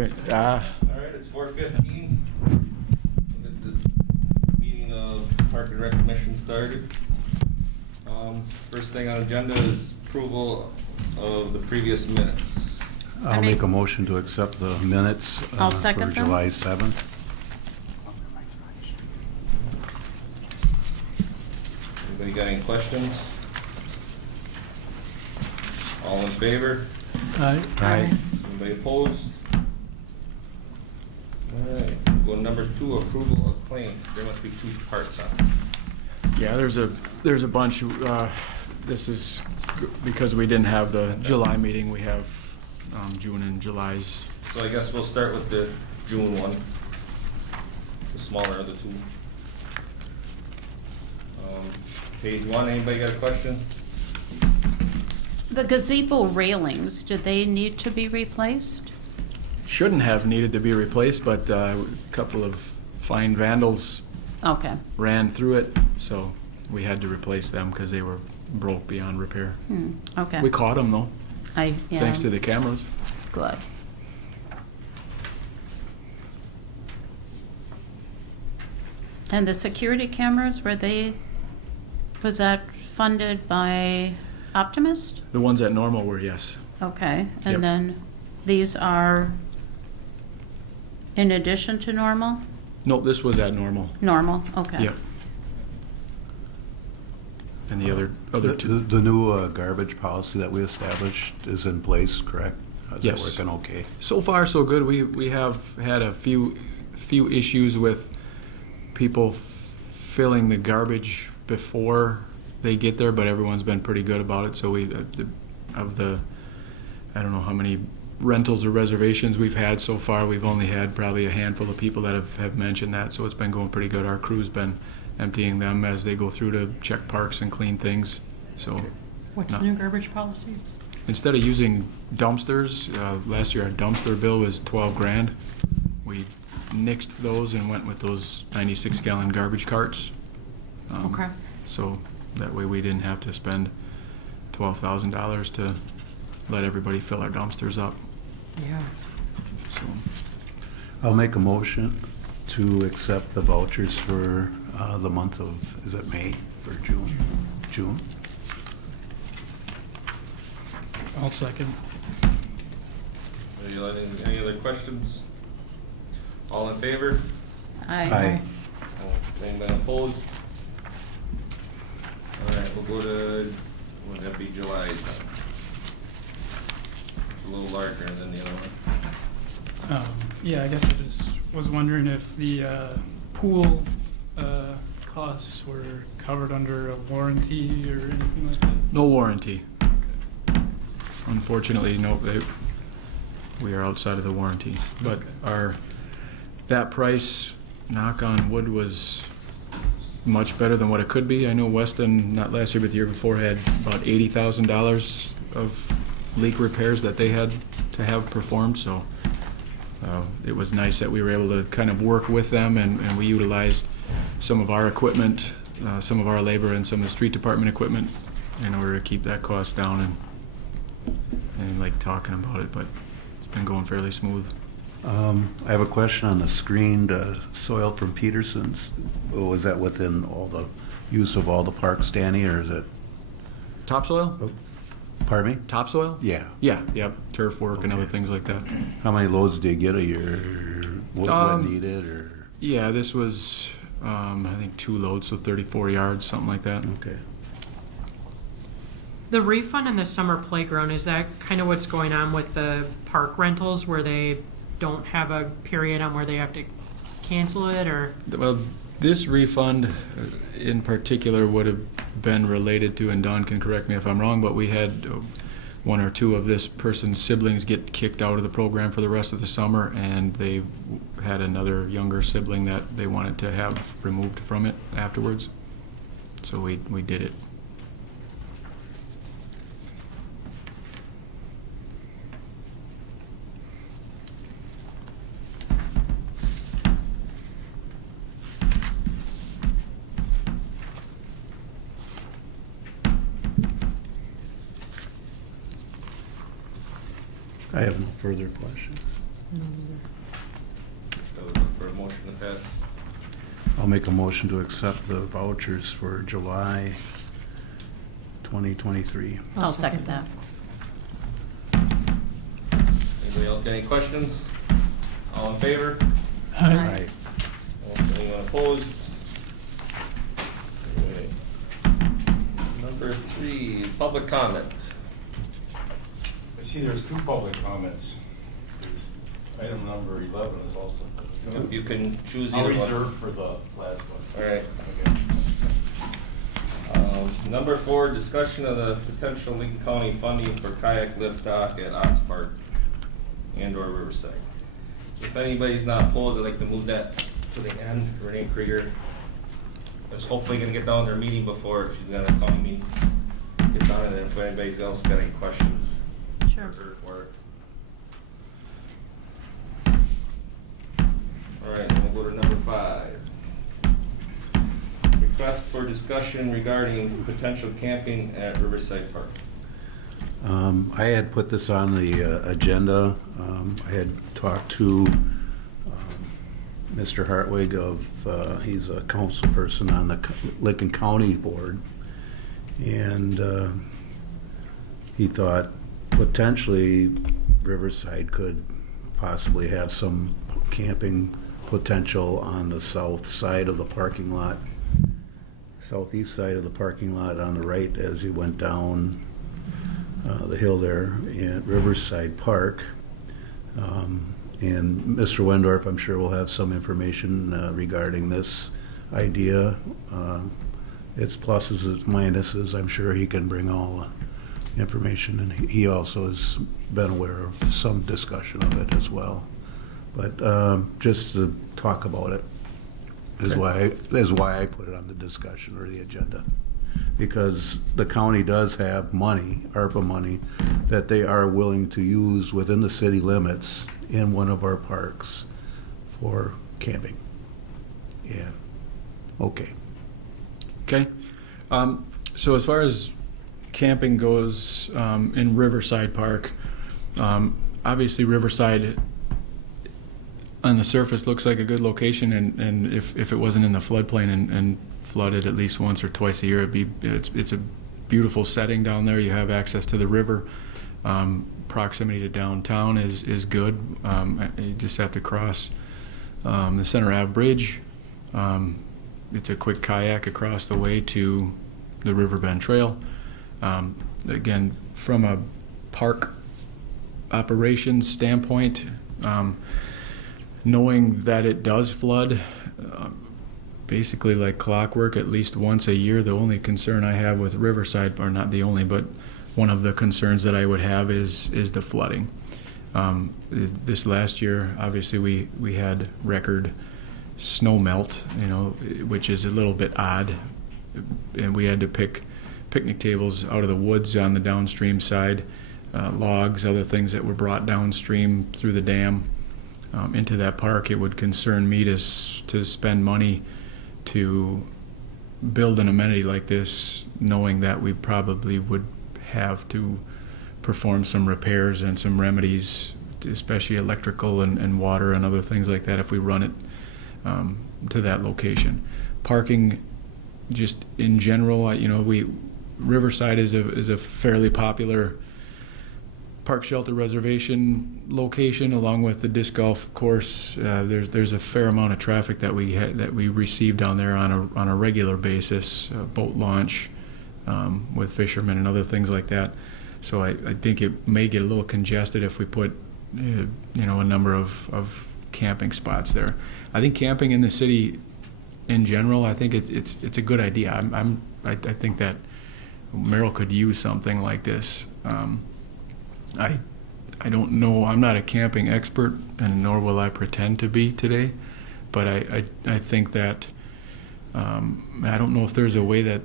All right, it's 4:15. We'll get this meeting of Park and Rec Commission started. First thing on the agenda is approval of the previous minutes. I'll make a motion to accept the minutes I'll for second them. July 7th. Anybody got any questions? All in favor? Aye. Aye. Anybody opposed? All right, go to number 2, approval of claims. There must be 2 parts on it. Yeah, there's a bunch. This is because we didn't have the July meeting. We have June and July's. So I guess we'll start with the June one, the smaller of the 2. Page 1, anybody got a question? The gazebo railings, do they need to be replaced? Shouldn't have needed to be replaced, but a couple of fine vandals Okay. ran through it, so we had to replace them because they were broke beyond repair. Okay. We caught them though, Yeah. thanks to the cameras. Good. And the security cameras, was that funded by Optimist? The ones at Normal were, yes. Okay, Yep. and then these are in addition to normal? No, this was at Normal. Normal, okay. Yep. And the other The, two. the new garbage policy that we established is in place, correct? Is Yes. that working okay? So far, so good. We have had a few issues with people filling the garbage before they get there, but everyone's been pretty good about it. So I don't know how many rentals or reservations we've had so far. We've only had probably a handful of people that have mentioned that, so it's been going pretty good. Our crew's been emptying them as they go through to check parks and clean things. So What's the new garbage policy? instead of using dumpsters, last year our dumpster bill was $12,000. We nixed those and went with those 96-gallon garbage carts. Okay. So that way we didn't have to spend $12,000 to let everybody fill our dumpsters up. Yeah. So I'll make a motion to accept the vouchers for the month of, is it May or June? June? I'll second. Any other questions? All in favor? Aye. Anybody opposed? All right, we'll go to, would that be July's? It's a little larger than the other one. Yeah, I guess I just was wondering if the pool costs were covered under a warranty or anything like that. No warranty. Unfortunately, no. We are outside of the warranty. But that price, knock on wood, was much better than what it could be. I know Weston, not last year but the year before, had about $80,000 of leak repairs that they had to have performed. So it was nice that we were able to kind of work with them, and we utilized some of our equipment, some of our labor, and some of the street department equipment in order to keep that cost down and like talking about it, but it's been going fairly smooth. I have a question on the screened soil from Peterson's. Was that within all the use of all the parks, Danny, or is it? Topsoil? Pardon me? Topsoil? Yeah. Yeah, yep. Turf work and Okay. other things like that. How many loads do you get a year? When needed, or? Yeah, this was, I think 2 loads, so 34 yards, something like that. Okay. The refund in the summer playground, is that kind of what's going on with the park rentals where they don't have a period on where they have to cancel it, or? Well, this refund in particular would have been related to, and Don can correct me if I'm wrong, but we had 1 or 2 of this person's siblings get kicked out of the program for the rest of the summer, and they had another younger sibling that they wanted to have removed from it afterwards. So we did it. I have no further questions. So look for a motion to pass. I'll make a motion to accept the vouchers for July 2023. I'll second that. Anybody else got any questions? All in favor? Aye. Anyone opposed? Alright. Number 3, public comment. I see there's 2 public comments. There's item number 11 is also. You can choose I'll either one. reserve for the last one. Alright. Okay. Number 4, discussion of the potential Lincoln County funding for kayak lift dock at Ox Park and/or Riverside. If anybody's not opposed, I'd like to move that to the end. Renee Krieger is hopefully gonna get down to their meeting before she's gonna call me. Get down, and if anybody else got any questions. Sure. her for it. Alright, then we'll go to number 5. Request for discussion regarding potential camping at Riverside Park. I had put this on the agenda. I had talked to Mr. Hartwig of, he's a council person on the Lincoln County Board, and he thought potentially Riverside could possibly have some camping potential on the south side of the parking lot, southeast side of the parking lot on the right as you went down the hill there at Riverside Park. And Mr. Wendorf, I'm sure, will have some information regarding this idea. Its pluses, its minuses. I'm sure he can bring all the information, and he also has been aware of some discussion of it as well. But just to talk about it is why I put it on the discussion or the agenda. Because the county does have money, ARPA money, that they are willing to use within the city limits in one of our parks for camping. Yeah. Okay. Okay. So as far as camping goes in Riverside Park, obviously Riverside on the surface looks like a good location, and if it wasn't in the floodplain and flooded at least once or twice a year, it's a beautiful setting down there. You have access to the river. Proximity to downtown is good. You just have to cross the Center Ave Bridge. It's a quick kayak across the way to the Riverbend Trail. Again, from a park operations standpoint, knowing that it does flood, basically like clockwork, at least once a year. The only concern I have with Riverside, or not the only, but one of the concerns that I would have is the flooding. This last year, obviously, we had record snow melt, which is a little bit odd, and we had to pick picnic tables out of the woods on the downstream side, logs, other things that were brought downstream through the dam into that park. It would concern me to spend money to build an amenity like this, knowing that we probably would have to perform some repairs and some remedies, especially electrical and water and other things like that, if we run it to that location. Parking, just in general, Riverside is a fairly popular park shelter reservation location, along with the disc golf course. There's a fair amount of traffic that we receive down there on a regular basis, boat launch with fishermen and other things like that. So I think it may get a little congested if we put a number of camping spots there. I think camping in the city in general, I think it's a good idea. I think that Merrill could use something like this. I don't know, I'm not a camping expert, and nor will I pretend to be today, but I think that I don't know if there's a way that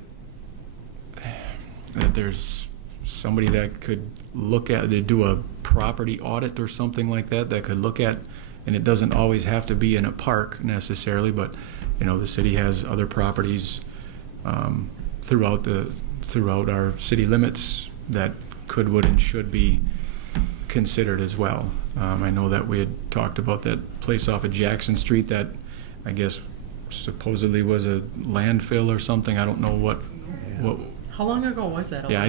there's somebody that could look at to do a property audit or something like that could look at, and it doesn't always have to be in a park necessarily, but the city has other properties throughout our city limits that could, would, and should be considered as well. I know that we had talked about that place off of Jackson Street that I guess supposedly was a landfill or something. I don't know what. How long ago was that? Yeah, I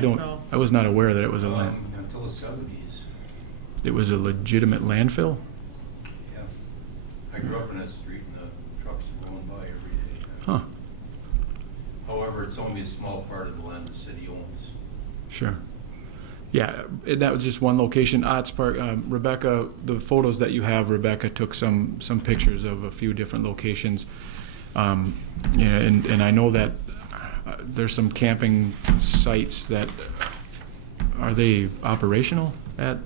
was not aware that it was a land. Until the 70s. It was a legitimate landfill. Yeah. I grew up in that street and the trucks were going by every day. Huh. However, it's only a small part of the land the city owns. Sure. Yeah, that was just one location. Otts Park. Rebecca, the photos that you have, Rebecca took some pictures of a few different locations. And I know that there's some camping sites that are they operational at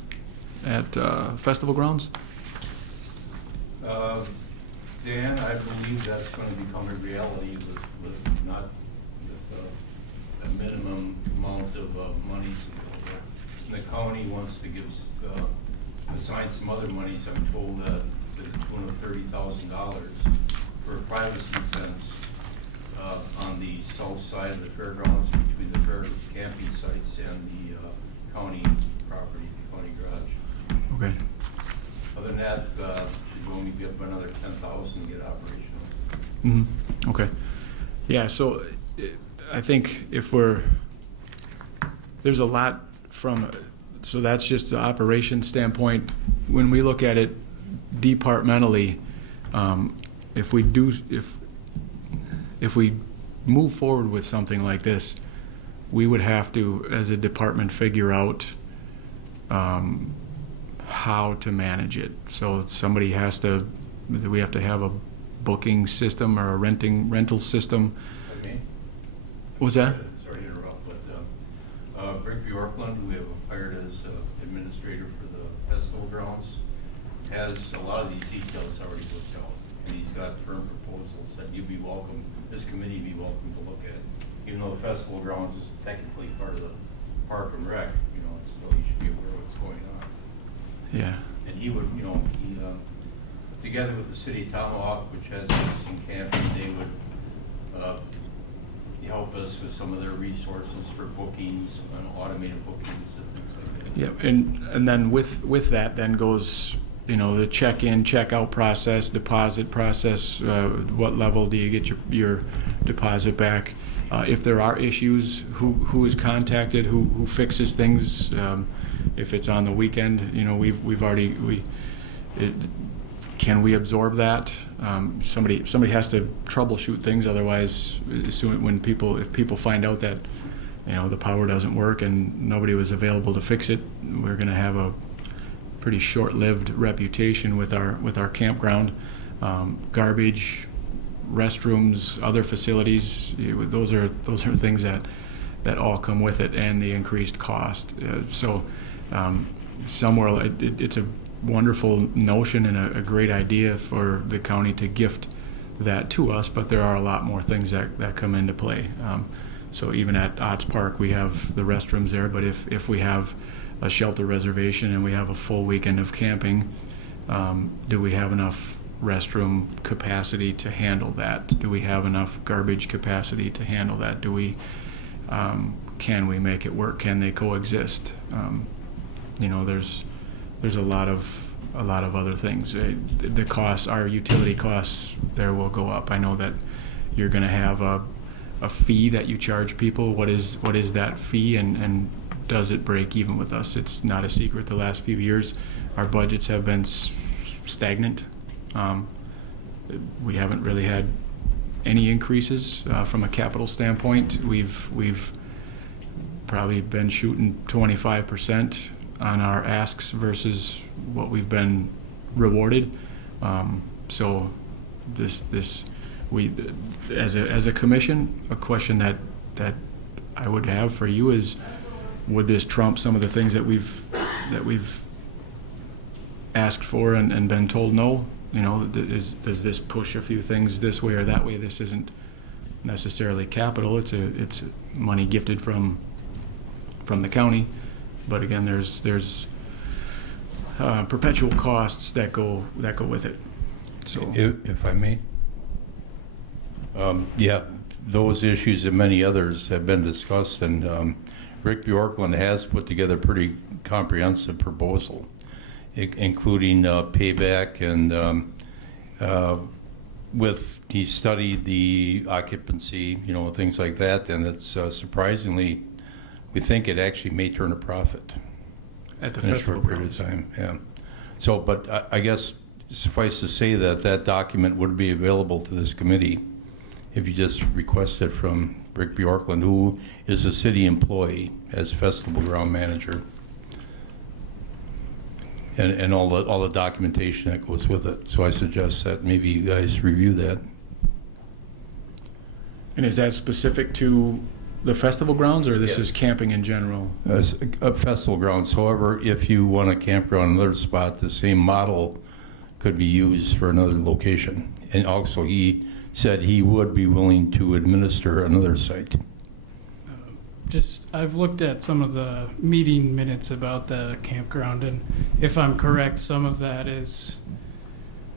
festival grounds? Dan, I believe that's going to become a reality with not with a minimum amount of money. And the county wants to give assign some other monies. I'm told to the tune of $30,000 for a privacy fence on the south side of the fairgrounds between the fair camping sites and the county property, the county garage. Okay. Other than that, should only be up another 10,000 to get operational. Mm-hmm. Okay. Yeah. So I think there's a lot from. So that's just the operation standpoint. When we look at it departmentally, if we move forward with something like this, we would have to, as a department, figure out how to manage it. So we have to have a booking system or a rental system. I mean, What's that? sorry to interrupt, but Rick Bjorklund, who we have hired as administrator for the festival grounds, has a lot of these details already worked out. And he's got firm proposals that you'd be welcome, this committee would be welcome to look at. Even though the festival grounds is technically part of the Park and Rec, it's still, you should be aware of what's going on. Yeah. And he would, he, together with the city of Tomahawk, which has some camping, they would help us with some of their resources for bookings and automated bookings and things like that. Yeah, and then with that then goes the check-in, check-out process, deposit process. What level do you get your deposit back? If there are issues, who is contacted? Who fixes things? If it's on the weekend, can we absorb that? Somebody has to troubleshoot things. Otherwise, if people find out that the power doesn't work and nobody was available to fix it, we're going to have a pretty short-lived reputation with our campground. Garbage, restrooms, other facilities. Those are things that all come with it, and the increased cost. It's a wonderful notion and a great idea for the county to gift that to us, but there are a lot more things that come into play. So even at Otts Park, we have the restrooms there, but if we have a shelter reservation and we have a full weekend of camping, do we have enough restroom capacity to handle that? Do we have enough garbage capacity to handle that? Can we make it work? Can they coexist? There's a lot of other things. The costs, our utility costs, there will go up. I know that you're going to have a fee that you charge people. What is that fee, and does it break even with us? It's not a secret. The last few years, our budgets have been stagnant. We haven't really had any increases from a capital standpoint. We've probably been shooting 25% on our asks versus what we've been rewarded. So we as a commission, a question that I would have for you is, would this trump some of the things that we've asked for and been told no? Does this push a few things this way or that way? This isn't necessarily capital. It's money gifted from the county, but again, there's perpetual costs that go with it. So, if I may, those issues and many others have been discussed, and Rick Bjorklund has put together a pretty comprehensive proposal, including payback and he studied the occupancy, things like that, and it's surprisingly, we think it actually may turn a profit At the in a festival short period of grounds. time. Yeah. So, but I guess suffice to say that that document would be available to this committee if you just request it from Rick Bjorklund, who is a city employee as festival ground manager, and all the documentation that goes with it. So I suggest that maybe you guys review that. And is that specific to the festival grounds, or this Yes. is camping in general? Festival grounds. However, if you want a campground in another spot, the same model could be used for another location. And also, he said he would be willing to administer another site. I've looked at some of the meeting minutes about the campground, and if I'm correct, some of that is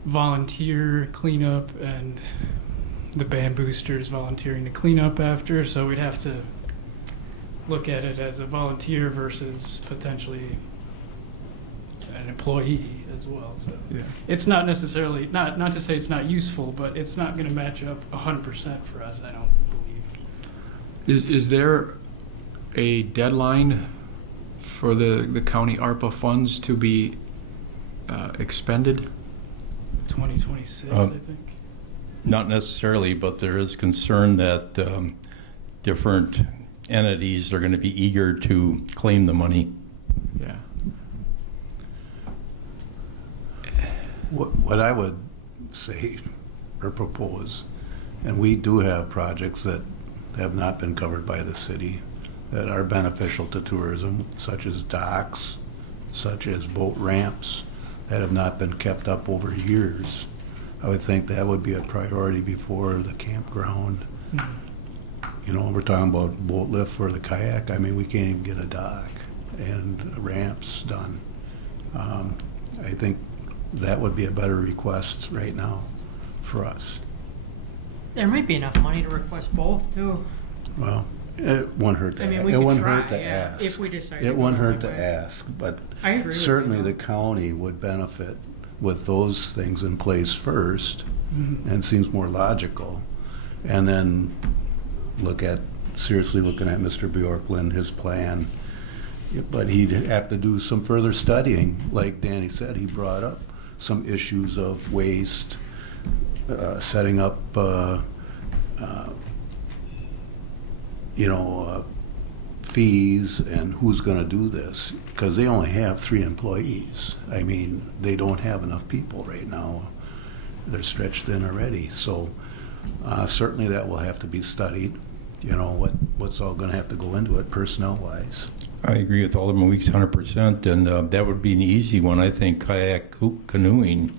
volunteer cleanup and the band boosters volunteering to clean up after, so we'd have to look at it as a volunteer versus potentially an employee as well. So Yeah. it's not necessarily, not to say it's not useful, but it's not going to match up 100% for us, I don't believe. Is there a deadline for the county ARPA funds to be expended? 2026, I think. Not necessarily, but there is concern that different entities are going to be eager to claim the money. Yeah. What I would say or propose, and we do have projects that have not been covered by the city that are beneficial to tourism, such as docks, such as boat ramps, that have not been kept up over years. I would think that would be a priority before the campground. We're talking about boat lift for the kayak. I mean, we can't even get a dock and ramps done. I think that would be a better request right now for us. There might be enough money to request both, too. Well, it wouldn't hurt to I mean, ask. we It could wouldn't hurt try, to yeah, ask. if we decide to It go wouldn't that hurt to way. ask, but I agree with you, certainly though. the county would benefit with those things in place first, Mhm. and seems more logical. And then seriously looking at Mr. Bjorklund, his plan. But he'd have to do some further studying. Like Danny said, he brought up some issues of waste, setting up, fees, and who's going to do this, because they only have 3 employees. I mean, they don't have enough people right now. They're stretched thin already. So certainly that will have to be studied, what's all going to have to go into it personnel-wise. I agree with Alderman Weeks 100%, and that would be an easy one. I think kayak canoeing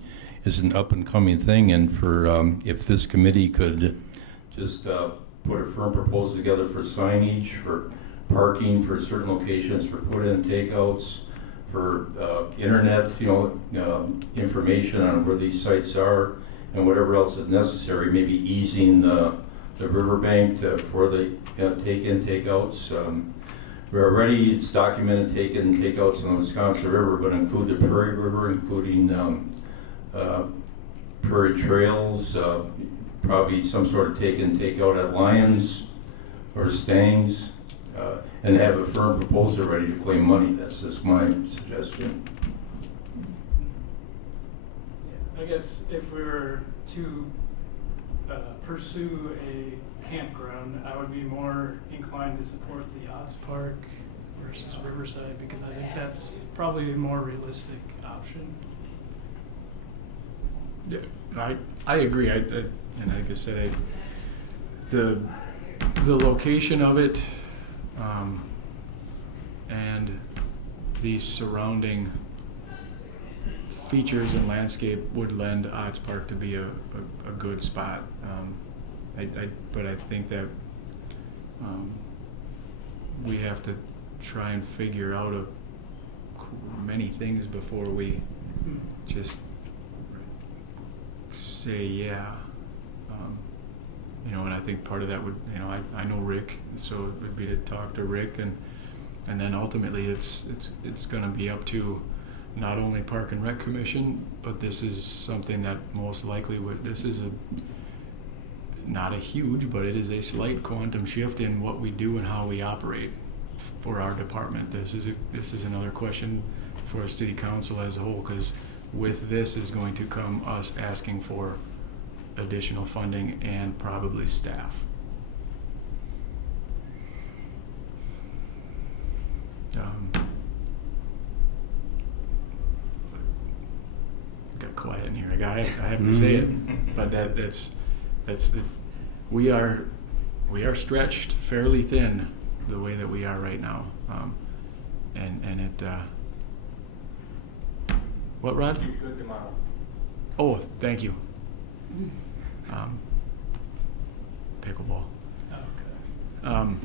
is an up-and-coming thing, and for if this committee could just put a firm proposal together for signage, for parking, for certain locations, for put-in takeouts, for internet, information on where these sites are, and whatever else is necessary, maybe easing the riverbank for the take-in takeouts. It's documented take-in takeouts on the Wisconsin River, but include the Prairie River, including Prairie Trails, probably some sort of take-in takeout at Lyons or Stangs, and have a firm proposal ready to claim money. That's just my suggestion. I guess if we were to pursue a campground, I would be more inclined to support the Odds Park versus Riverside, because I think that's probably a more realistic option. Yeah, I agree. And like I said, the location of it, and the surrounding features and landscape would lend Odds Park to be a good spot. But I think that we have to try and figure out many things before we just say yeah. And I think part of that would, I know Rick, so it would be to talk to Rick and And then ultimately, it's gonna be up to not only Park and Rec Commission, but this is something that most likely this is not a huge, but it is a slight quantum shift in what we do and how we operate for our department. This is another question for City Council as a whole, because with this is going to come us asking for additional funding and probably staff. Got quiet in here. I have to say it, but that's we are stretched fairly thin the way that we are right now, and it. What, Rod? Good tomorrow. Oh, thank you. Pickleball. Okay.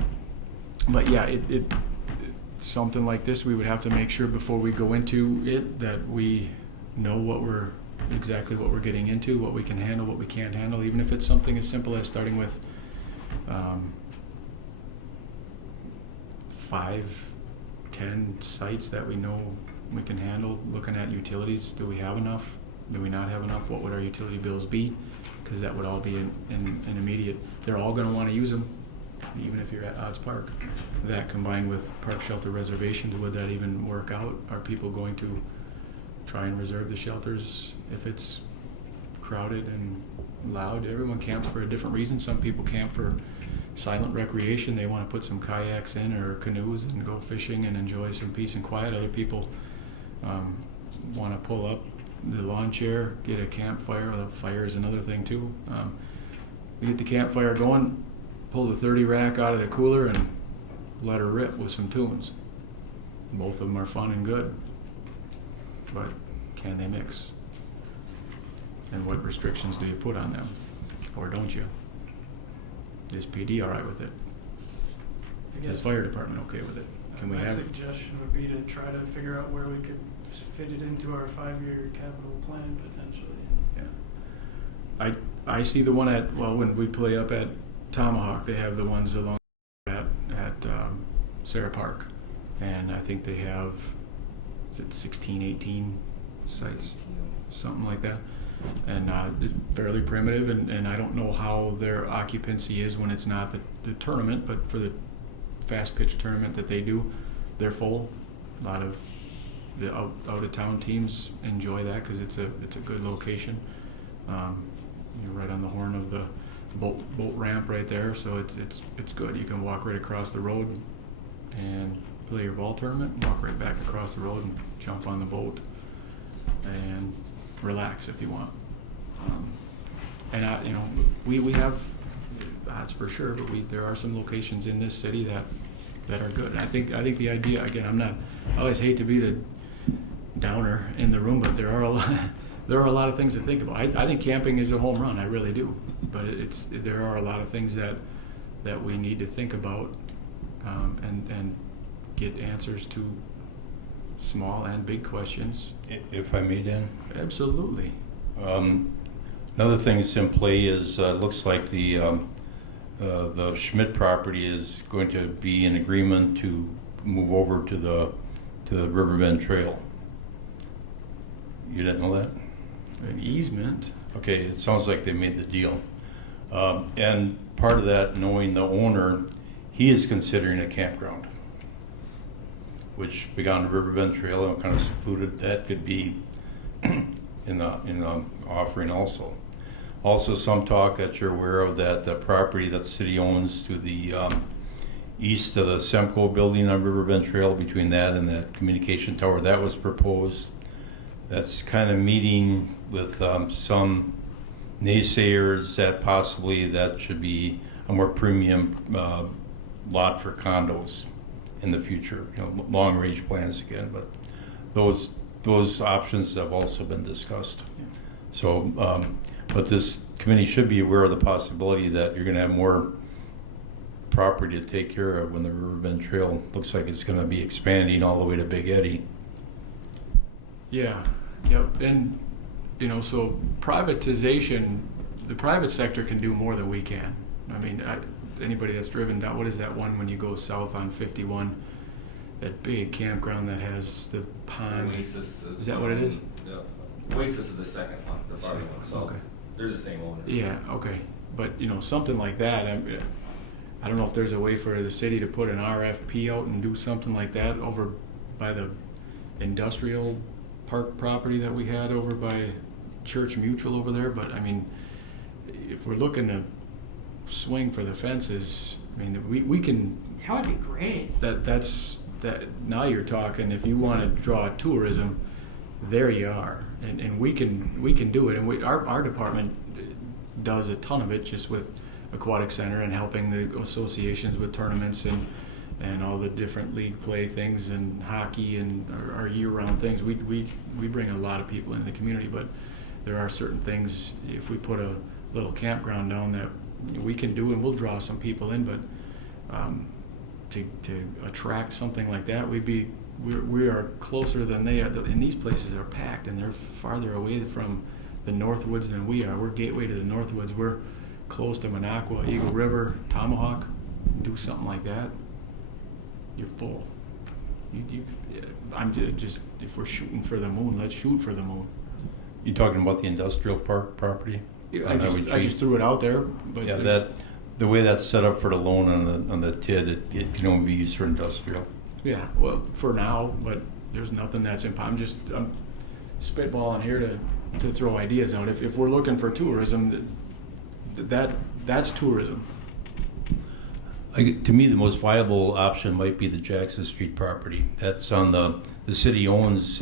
But yeah, it something like this, we would have to make sure before we go into it that we know exactly what we're getting into, what we can handle, what we can't handle, even if it's something as simple as starting with 5-10 sites that we know we can handle, looking at utilities. Do we have enough? Do we not have enough? What would our utility bills be? Because that would all be an immediate, they're all going to want to use them, even if you're at Odds Park. That combined with park shelter reservations, would that even work out? Are people going to try and reserve the shelters if it's crowded and loud? Everyone camps for a different reason. Some people camp for silent recreation. They want to put some kayaks in or canoes and go fishing and enjoy some peace and quiet. Other people want to pull up the lawn chair, get a campfire. The fire is another thing too. We get the campfire going, pull the 30 rack out of the cooler and let her rip with some tunes. Both of them are fun and good, but can they mix? And what restrictions do you put on them, or don't you? Is PD all right with it? Is fire department okay with it? Can we My have? suggestion would be to try to figure out where we could fit it into our 5-year capital plan potentially. Yeah. I see the one when we play up at Tomahawk, they have the ones along at Sarah Park, and I think they have, is it 16, 18 sites, something like that. And it's fairly primitive, and I don't know how their occupancy is when it's not the tournament, but for the fast pitch tournament that they do, they're full. A lot of the out of town teams enjoy that because it's a good location. You're right on the horn of the boat ramp right there, so it's good. You can walk right across the road and play your ball tournament, walk right back across the road and jump on the boat and relax if you want. And we have, that's for sure, but there are some locations in this city that are good. And I think the idea, again, I always hate to be the downer in the room, but there are a lot of things to think about. I think camping is a home run, I really do. But there are a lot of things that we need to think about and get answers to small and big questions. If I may, Dan? Absolutely. Another thing that's in play is looks like the Schmidt property is going to be in agreement to move over to the Riverbend Trail. You didn't know that? An easement. Okay, it sounds like they made the deal. And part of that, knowing the owner, he is considering a campground, which we got on the Riverbend Trail and kind of secluded. That could be in the offering also. Also, some talk that you're aware of that the property that the city owns to the east of the Semco building on Riverbend Trail, between that and that communication tower, that was proposed. That's kind of meeting with some naysayers that possibly that should be a more premium lot for condos in the future. Long range plans again, but those options have also been discussed. So, but this committee should be aware of the possibility that you're going to have more property to take care of when the Riverbend Trail looks like it's going to be expanding all the way to Big Eddy. Yeah, yep, and so privatization, the private sector can do more than we can. I mean, anybody that's driven down, what is that one when you go south on 51 that big campground that has the pond. Oasis Is that what it is? Yeah. Oasis is the second one, the farther one, so Okay. they're the same owner. Yeah, okay, but something like that. I don't know if there's a way for the city to put an RFP out and do something like that over by the industrial park property that we had over by Church Mutual over there. But I mean, if we're looking to swing for the fences, I mean, we can. That would be great. That's now you're talking. If you want to draw tourism, there you are, and we can do it. And our department does a ton of it just with aquatic center and helping the associations with tournaments and all the different league play things and hockey and our year-round things. We bring a lot of people into the community, but there are certain things, if we put a little campground down, that we can do, and we'll draw some people in. But to attract something like that, we are closer than they are, and these places are packed, and they're farther away from the Northwoods than we are. We're gateway to the Northwoods. We're close to Minocqua, Eagle River, Tomahawk. Do something like that, you're full. I'm just, if we're shooting for the moon, let's shoot for the moon. You talking about the industrial park property? I just threw it out there, but Yeah, the way that's set up for the loan on the TID, it can only be used for industrial. yeah, well, for now, but there's nothing that's impossible. I'm spitballing here to throw ideas out. If we're looking for tourism, that's tourism. To me, the most viable option might be the Jackson Street property. That's on the city owns,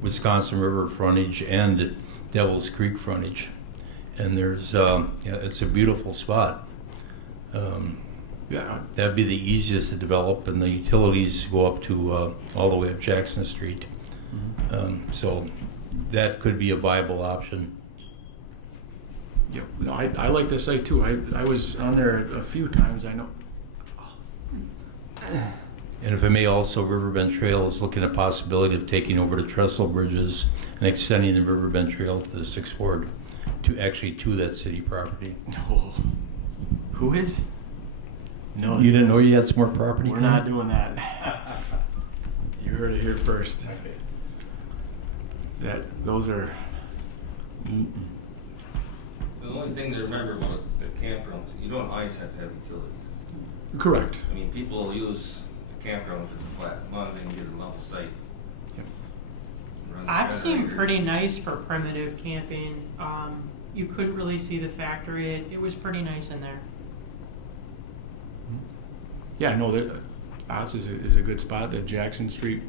Wisconsin River frontage and Devil's Creek frontage. And there's, it's a beautiful spot. Yeah, That'd be the easiest to develop, and the utilities go up to all the way up Jackson Street. So that could be a viable option. yeah. No, I like this site too. I was on there a few times. I know. And if I may, also, Riverbend Trail is looking at possibility of taking over the trestle bridges and extending the Riverbend Trail to the 6th Ward, to that city property. No. Who is? No. You didn't know you had some more property? We're not doing that. You heard it here first. Those are. The only thing to remember about the campgrounds, you don't always have to have utilities. Correct. I mean, people use a campground if it's a flat mud and get a level site. Yep. Run the I've seen generators. pretty nice for primitive camping. You couldn't really see the factory. It was pretty nice in there. Yeah, no, Oz is a good spot. The Jackson Street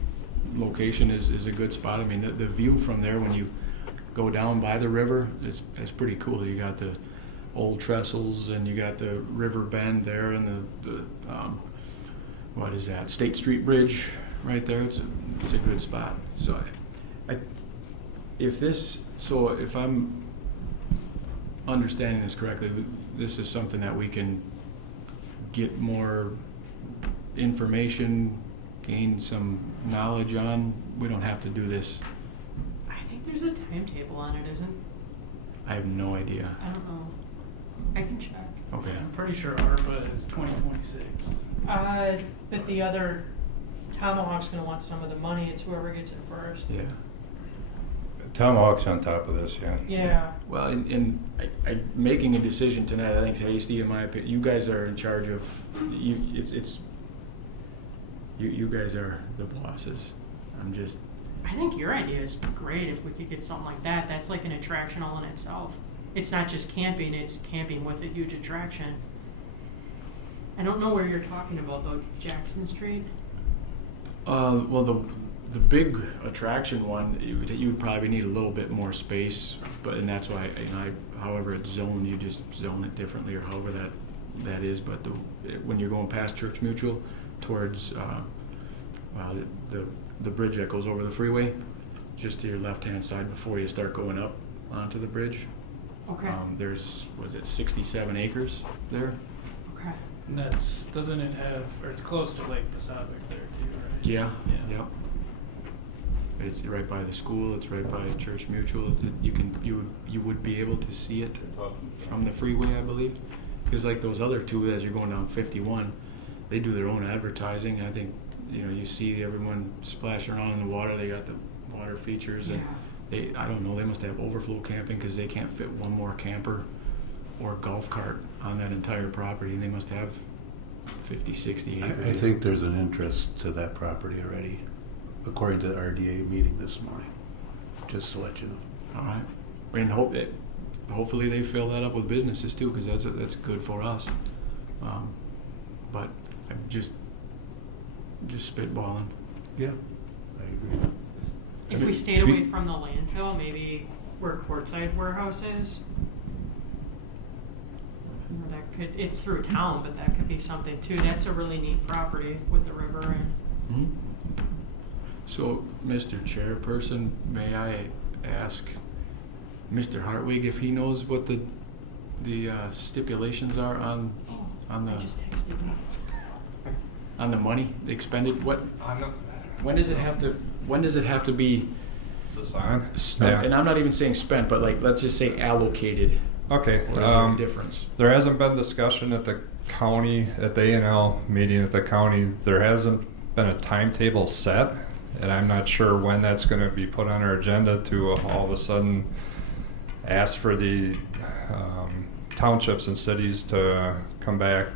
location is a good spot. I mean, the view from there when you go down by the river is pretty cool. You got the old trestles, and you got the river bend there, and the what is that, State Street Bridge right there. It's a good spot. So if I'm understanding this correctly, this is something that we can get more information, gain some knowledge on. We don't have to do this. I think there's a timetable on it, isn't? I have no idea. I don't know. I can check. Okay. I'm pretty sure ARPA is 2026. But the other Tomahawk's gonna want some of the money. It's whoever gets it first. Yeah. Tomahawk's on top of this, yeah. Yeah. Well, and I making a decision tonight, I think it's hasty in my opinion. You guys are in charge of, you guys are the bosses. I think your idea is great if we could get something like that. That's like an attraction all in itself. It's not just camping, it's camping with a huge attraction. I don't know where you're talking about though, Jackson Street? Well, the big attraction one, you would probably need a little bit more space, and that's why, however it's zoned, you just zone it differently, or however that is. But when you're going past Church Mutual towards the bridge that goes over the freeway, just to your left-hand side before you start going up onto the bridge, Okay. there's 67 acres there. Okay. And doesn't it have, or it's close to Lake Passaic there too, right? Yeah. Yeah. Yep. It's right by the school. It's right by Church Mutual. You would be able to see it from the freeway, I believe, because like those other two, as you're going down 51, they do their own advertising. I think you know, you see everyone splashing around in the water. They got the water features, and I don't know, they must have overflow camping because they can't fit one more camper or golf cart on that entire property, and they must have 50, 60 acres. I think there's an interest to that property already, according to the RDA meeting this morning, just to let you know. All right. And hopefully they fill that up with businesses too, because that's good for us. But I'm just spitballing. Yeah, I agree. If we stayed away from the landfill, maybe where Courtside Warehouse is. That could, it's through town, but that could be something too. That's a really neat property with the river and. Mm-hmm. So, Mr. Chairperson, may I ask Mr. Hartwig if he knows what the stipulations are on I the just texted him. on the money expended? When does it have to be spent? Yeah. And I'm not even saying spent, but like, let's just say allocated. Okay. Or is there a difference? There hasn't been discussion at the county, at the A&L meeting at the county. There hasn't been a timetable set, and I'm not sure when that's going to be put on our agenda to all of a sudden ask for the townships and cities to come back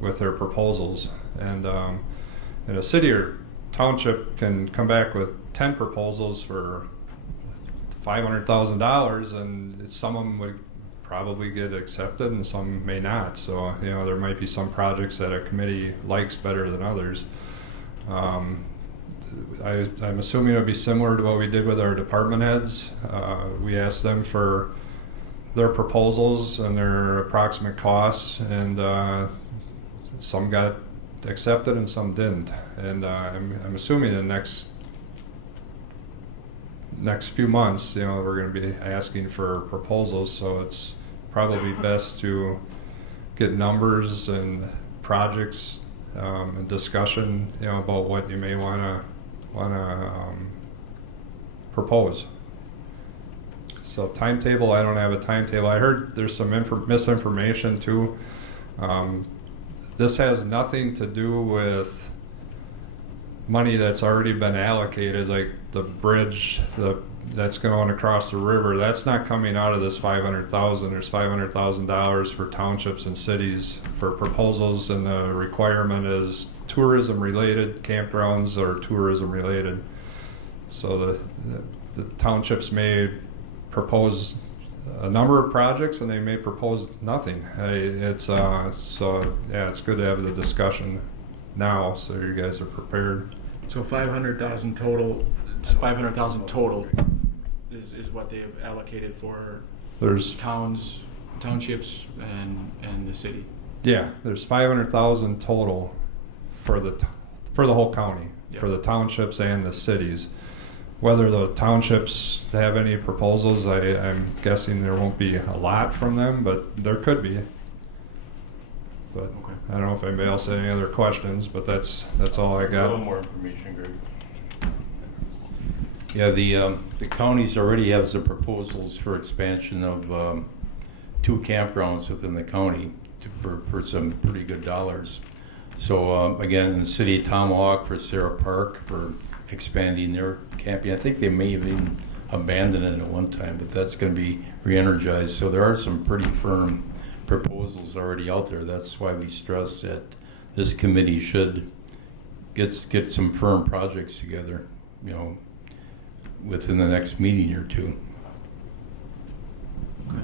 with their proposals. And a city or township can come back with 10 proposals for $500,000, and some of them would probably get accepted and some may not. So, you know, there might be some projects that a committee likes better than others. I'm assuming it'll be similar to what we did with our department heads. We asked them for their proposals and their approximate costs, and some got accepted and some didn't. And I'm assuming in the next few months, you know, we're going to be asking for proposals. So it's probably best to get numbers and projects and discussion, you know, about what you may want to propose. So timetable, I don't have a timetable. I heard there's some misinformation too. This has nothing to do with money that's already been allocated, like the bridge that's going across the river. That's not coming out of this $500,000. There's $500,000 for townships and cities for proposals, and the requirement is tourism related, campgrounds are tourism related. So the townships may propose a number of projects, and they may propose nothing. It's good to have the discussion now, so you guys are prepared. So 500,000 total. 500,000 total is what they have allocated for. There's townships, and the city. Yeah, there's 500,000 total for the whole county, Yep. for the townships and the cities. Whether the townships have any proposals, I'm guessing there won't be a lot from them, but there could be. But Okay. I don't know if anybody else had any other questions, but that's all I A little got. more information, Greg. Yeah, the counties already have some proposals for expansion of 2 campgrounds within the county for some pretty good dollars. So again, in the city of Tomahawk for Sarah Park for expanding their camping. I think they may have even abandoned it at one time, but that's going to be re-energized. So there are some pretty firm proposals already out there. That's why we stress that this committee should get some firm projects together, you know, within the next meeting or two. Okay.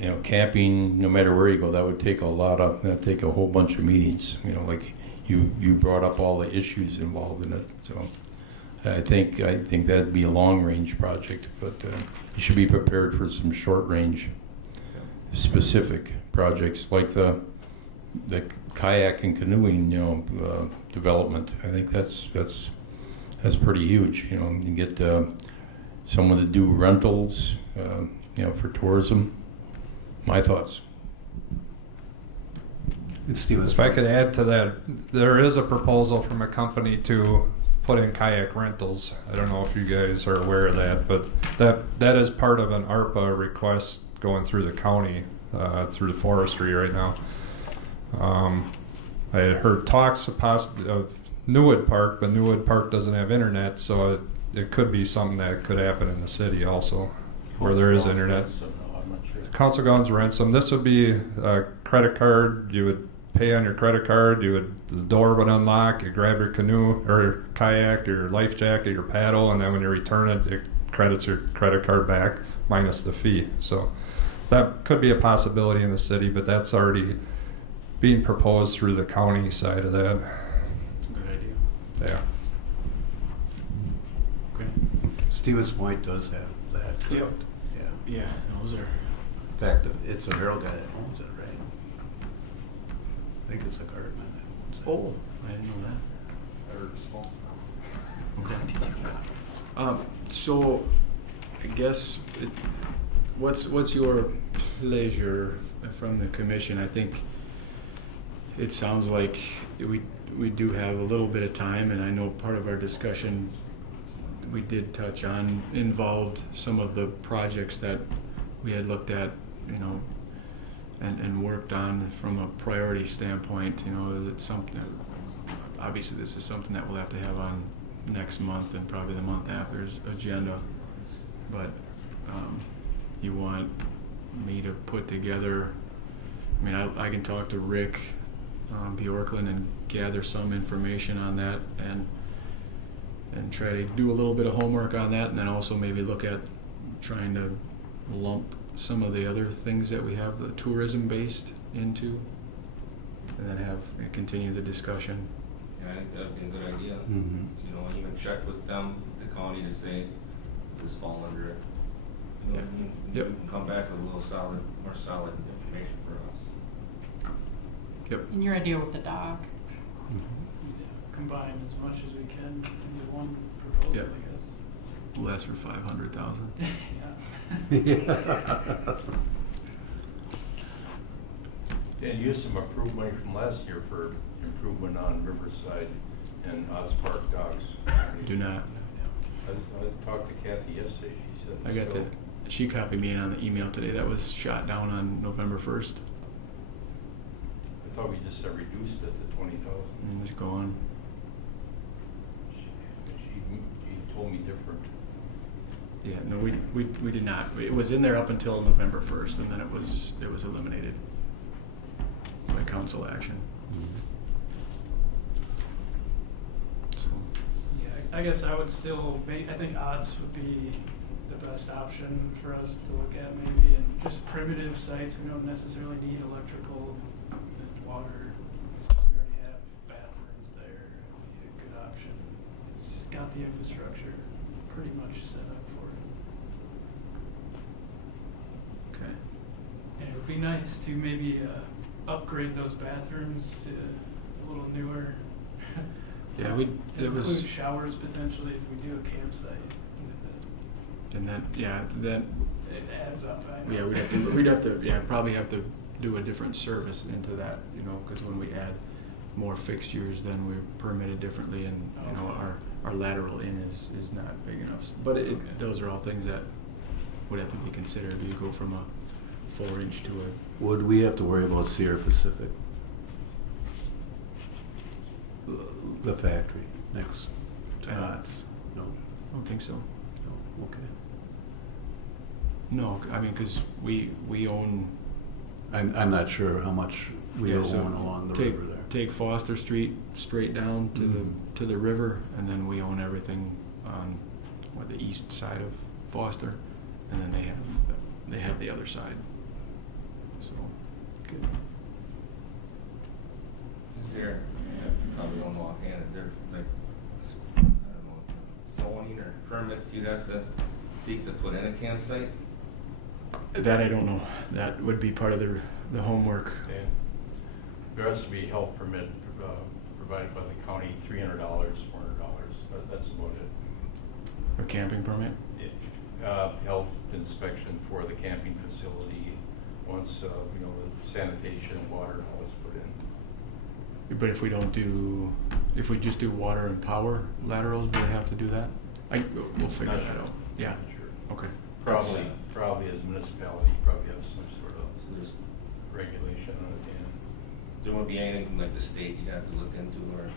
You know, camping, no matter where you go, that'd take a whole bunch of meetings. You know, like you brought up all the issues involved in it. So I think that'd be a long range project, but you should be prepared for some short range specific projects like the kayak and canoeing, you know, development. I think that's pretty huge. You know, you get someone to do rentals, you know, for tourism. My thoughts. It's Steve. If I could add to that, there is a proposal from a company to put in kayak rentals. I don't know if you guys are aware of that, but that is part of an ARPA request going through the county, through the forestry right now. I had heard talks of Newwood Park, but Newwood Park doesn't have internet, so it could be something that could happen in the city also, where there is internet. So, no, I'm not sure. Council Grounds ransom. This would be a credit card. You would pay on your credit card. The door would unlock. You grab your canoe or kayak, your life jacket, your paddle, and then when you return it, it credits your credit card back minus the fee. So that could be a possibility in the city, but that's already being proposed through the county side of that. Good idea. Yeah. Okay. Stevens Point does have that. Yep. correct? Yeah. Yeah, those are. In fact, it's a Merrill guy that owns it, right? I think it's a Gartman that owns it. I didn't know that. Okay. So, I guess, what's your pleasure from the commission? I think it sounds like we do have a little bit of time, and I know part of our discussion we did touch on involved some of the projects that we had looked at, and worked on from a priority standpoint. It's something that, obviously this is something that we'll have to have on next month and probably the month after's agenda. But you want me to put together, I can talk to Rick Bjorklund and gather some information on that and try to do a little bit of homework on that, and then also maybe look at trying to lump some of the other things that we have the tourism based into, and then continue the discussion. Yeah, I think that'd be a good idea. Mhm. Even check with them, the county, to say, does this fall under it? You know what I mean? Yep. You can come back with a little more solid information for us. Yep. And your idea with the dock, Combine as much as we can into one proposal, Yep. I guess. We'll ask for 500,000. Yeah. Dan, you used some approved money from last year for improvement on Riverside and Odds Park docks. Do not. I talked to Kathy yesterday, she said. I got so. she copied me in on the email today. That was shot down on November 1st. I thought we just reduced it to 20,000. And it's gone. She told me different. Yeah, no, we did not. It was in there up until November 1st, and then it was eliminated by council action. So, Yeah, I guess I would still, I think odds would be the best option for us to look at maybe, and just primitive sites, we don't necessarily need electrical and water, since we already have bathrooms there, it would be a good option. It's got the infrastructure pretty much set up for it. okay. And it would be nice to maybe upgrade those bathrooms to a little newer. Yeah, Include showers potentially if we do a campsite with and then it. It adds up. I know. yeah, we'd probably have to do a different service into that, because when we add more fixtures, then we're permitted differently, and Okay. our lateral in is not big enough. But Okay. those are all things that would have to be considered. You go from a 4-inch to a Would we have to worry about Sierra Pacific? The factory next to Odds? No? I don't think so. No, okay. No, because we own. I'm not sure how much we Yeah, own so along the take, river there. Take Foster Street straight down to Mhm. to the river, and then we own everything on the east side of Foster, and then they have the other side. So, good. Is there, probably don't know offhand, is there I don't know, zoning or permits you'd have to seek to put in a campsite? That I don't know. That would be part of the homework. And there has to be a health permit provided by the county, $300, $400. That's about it. A camping permit. Health inspection for the camping facility once the sanitation and water and all is put in. But if we just do water and power laterals, do they have to do that? We'll figure Not that sure. out. Yeah. Not sure. Okay. Probably as a municipality, you probably have some sort of So there's regulation on it. there won't be anything from like the state you'd have to look into, or?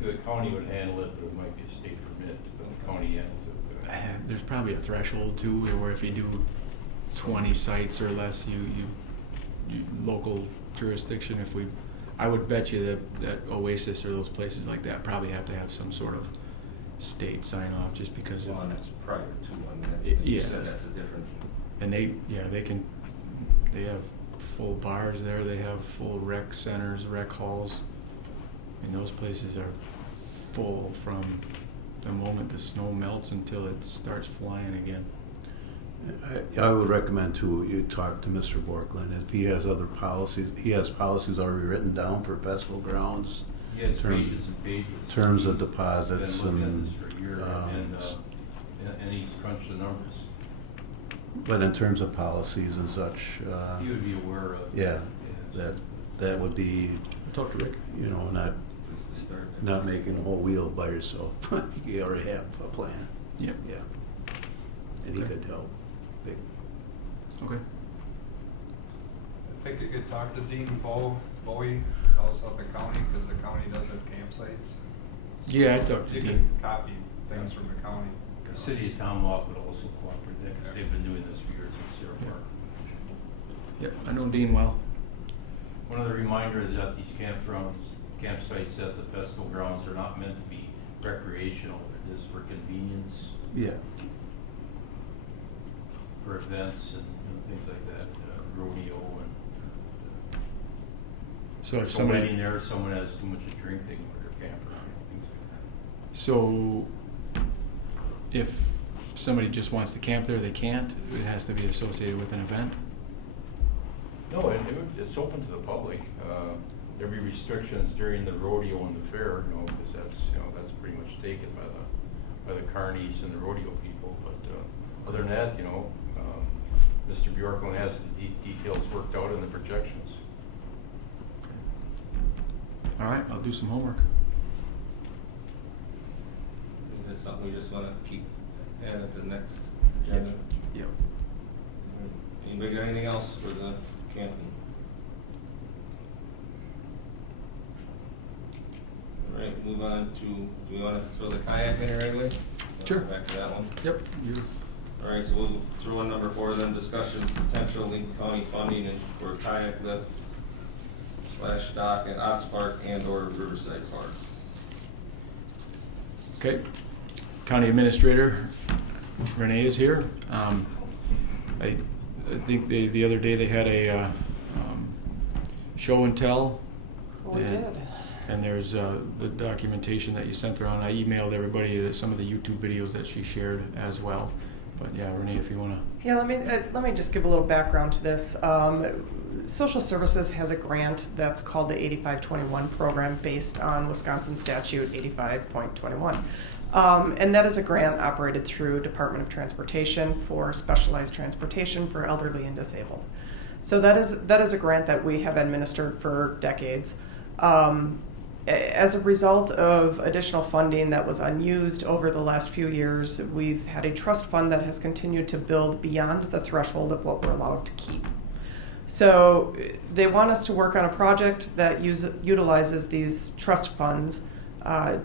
The county would handle it, but it might be a state permit, but the county handles it. There's probably a threshold too, where if you do 20 sites or less, you local jurisdiction, I would bet you that Oasis or those places like that probably have to have some sort of state sign off, just because Well, of, that's prior to one, that you Yeah. said that's a different. and they have full bars there, they have full rec centers, rec halls, and those places are full from the moment the snow melts until it starts flying again. I would recommend too, you talk to Mr. Borkland, if he has other policies, he has policies already written down for festival grounds. He has Term- pages and pages. Terms of deposits Been looking and, at this for a year, and he's crunched the numbers. but in terms of policies and such, He would be aware of. yeah, Yes. that would be, Talk to Rick. you know, not Place to start. not making a whole wheel by yourself. You already have a plan. Yep. Yeah. And he Okay. could help. Big. Okay. I think you could talk to Dean Bowie, also up at county, because the county does have campsites. Yeah, I talked to You Dean. can copy things from the county. The city of Tomahawk would also cooperate, because they've been doing this for years in Sierra Yeah. Park. Yep, I know Dean well. One other reminder is that these campsites at the festival grounds are not meant to be recreational, they're just for convenience, Yeah. for events and things like that, rodeo and. So if So somebody, in there, someone has too much to drink, they can put their camper on, things like that. so if somebody just wants to camp there, they can't? It has to be associated with an event? No, it's open to the public. There'll be restrictions during the rodeo and the fair, because that's pretty much taken by the carnies and the rodeo people. But other than that, Mr. Bjorklund has the details worked out in the projections. All right, I'll do some homework. I think that's something we just wanna keep adding to the next agenda. Yep. Anybody got anything else for the camping? All right, move on to, do we wanna throw the kayak in here right away? Sure. Back to that one. Yep. All right, so we'll throw in number 4 then, discussion potential Lincoln County funding for kayak lift / dock at Otts Park and/or Riverside Park. Okay. County Administrator Renee is here. I think the other day they had a show and tell. We and, did. And there's the documentation that you sent around. I emailed everybody some of the YouTube videos that she shared as well. But yeah, Renee, if you want to. Yeah, let me just give a little background to this. Social Services has a grant that's called the 8521 program based on Wisconsin statute 85.21. And that is a grant operated through Department of Transportation for specialized transportation for elderly and disabled. So that is a grant that we have administered for decades. As a result of additional funding that was unused over the last few years, we've had a trust fund that has continued to build beyond the threshold of what we're allowed to keep. So they want us to work on a project that utilizes these trust funds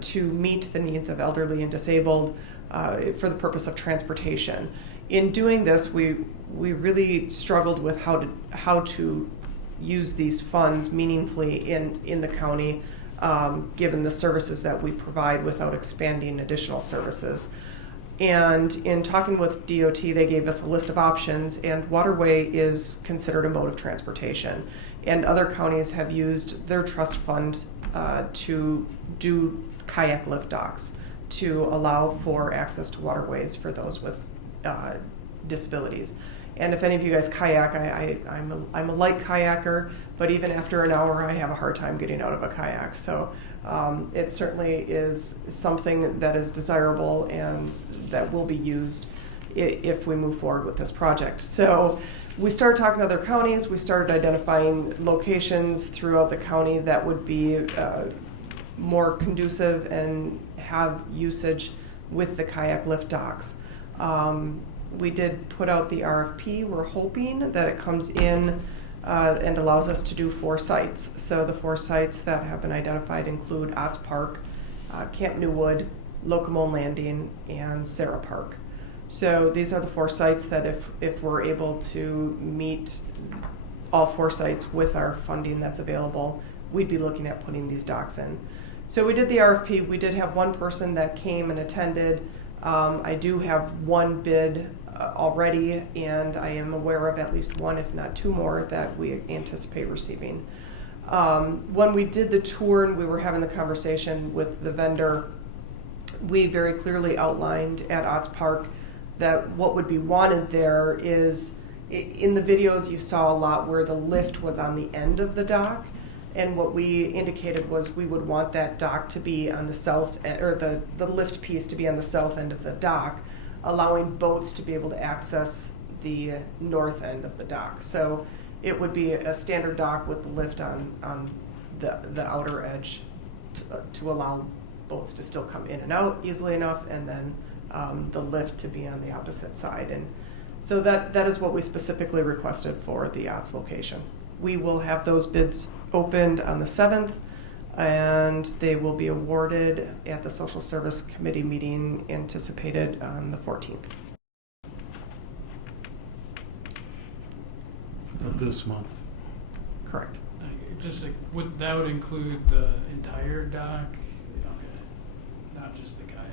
to meet the needs of elderly and disabled for the purpose of transportation. In doing this, we really struggled with how to use these funds meaningfully in the county, given the services that we provide without expanding additional services. And in talking with DOT, they gave us a list of options, and waterway is considered a mode of transportation. And other counties have used their trust fund to do kayak lift docks to allow for access to waterways for those with disabilities. And if any of you guys kayak, I'm a light kayaker, but even after an hour, I have a hard time getting out of a kayak. So it certainly is something that is desirable and that will be used if we move forward with this project. So we started talking to other counties. We started identifying locations throughout the county that would be more conducive and have usage with the kayak lift docks. We did put out the RFP. We're hoping that it comes in and allows us to do 4 sites. So the 4 sites that have been identified include Otts Park, Camp Newwood, Locomone Landing, and Sarah Park. So these are the 4 sites that if we're able to meet all 4 sites with our funding that's available, we'd be looking at putting these docks in. So we did the RFP. We did have 1 person that came and attended. I do have 1 bid already, and I am aware of at least 1, if not 2 more, that we anticipate receiving. When we did the tour and we were having the conversation with the vendor, we very clearly outlined at Otts Park that what would be wanted there is, in the videos you saw a lot where the lift was on the end of the dock, and what we indicated was we would want that dock to be on the south, or the lift piece to be on the south end of the dock, allowing boats to be able to access the north end of the dock. So it would be a standard dock with the lift on the outer edge to allow boats to still come in and out easily enough, and then the lift to be on the opposite side. And so that is what we specifically requested for the Otts location. We will have those bids opened on the 7th, and they will be awarded at the Social Service Committee meeting anticipated on the 14th. Of this month. Correct. Just that would include the entire dock? Okay, not just the kayak.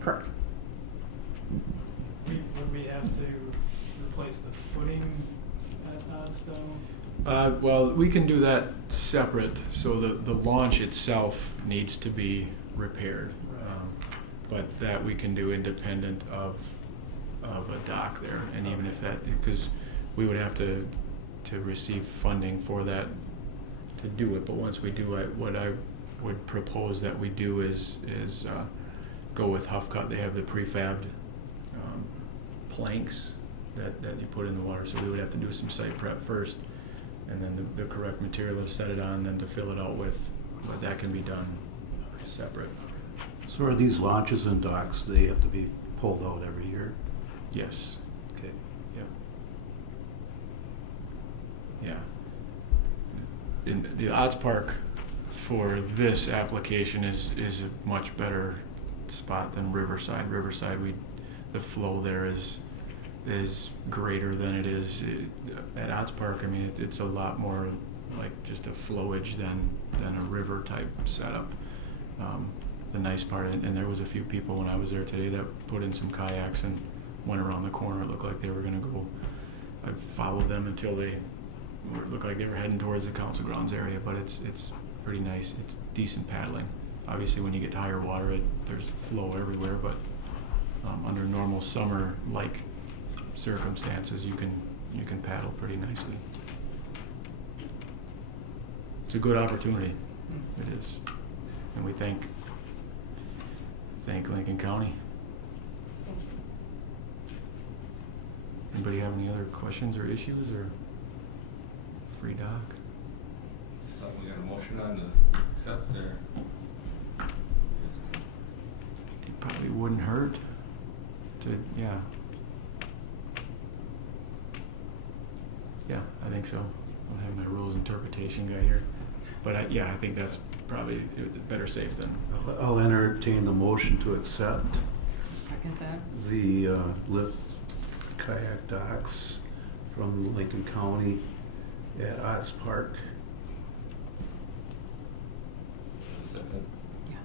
Correct. Would we have to replace the footing at Otts though? Well, we can do that separate, so the launch itself needs to be repaired. But that we can do independent of a dock there, and even if that, because we would have to receive funding for that to do it. But once we do, what I would propose that we do is go with Huff Cut. They have the prefabbed planks that you put in the water, so we would have to do some site prep first, and then the correct material to set it on, and then to fill it out with. But that can be done separate. So are these launches and docks, they have to be pulled out every year? Yes. Okay. Yep. Yeah. In the Otts Park for this application is a much better spot than Riverside. Riverside, the flow there is greater than it is at Otts Park. I mean, it's a lot more like just a flowage than a river type setup. The nice part, and there was a few people when I was there today that put in some kayaks and went around the corner. It looked like they were going to go. I followed them until they looked like they were heading towards the council grounds area, but it's pretty nice. It's decent paddling. Obviously, when you get higher water, there's flow everywhere, but under normal summer-like circumstances, you can paddle pretty nicely. It's a good opportunity. It is, and we thank Lincoln County. Anybody have any other questions or issues or free doc? Something we got a motion on to accept there. It probably wouldn't hurt to, yeah. Yeah, I think so. I don't have my rules interpretation guy here. But I think that's probably better safe than. I'll entertain the motion to accept Second that. the lift kayak docks from Lincoln County at Otts Park. Second. Yeah.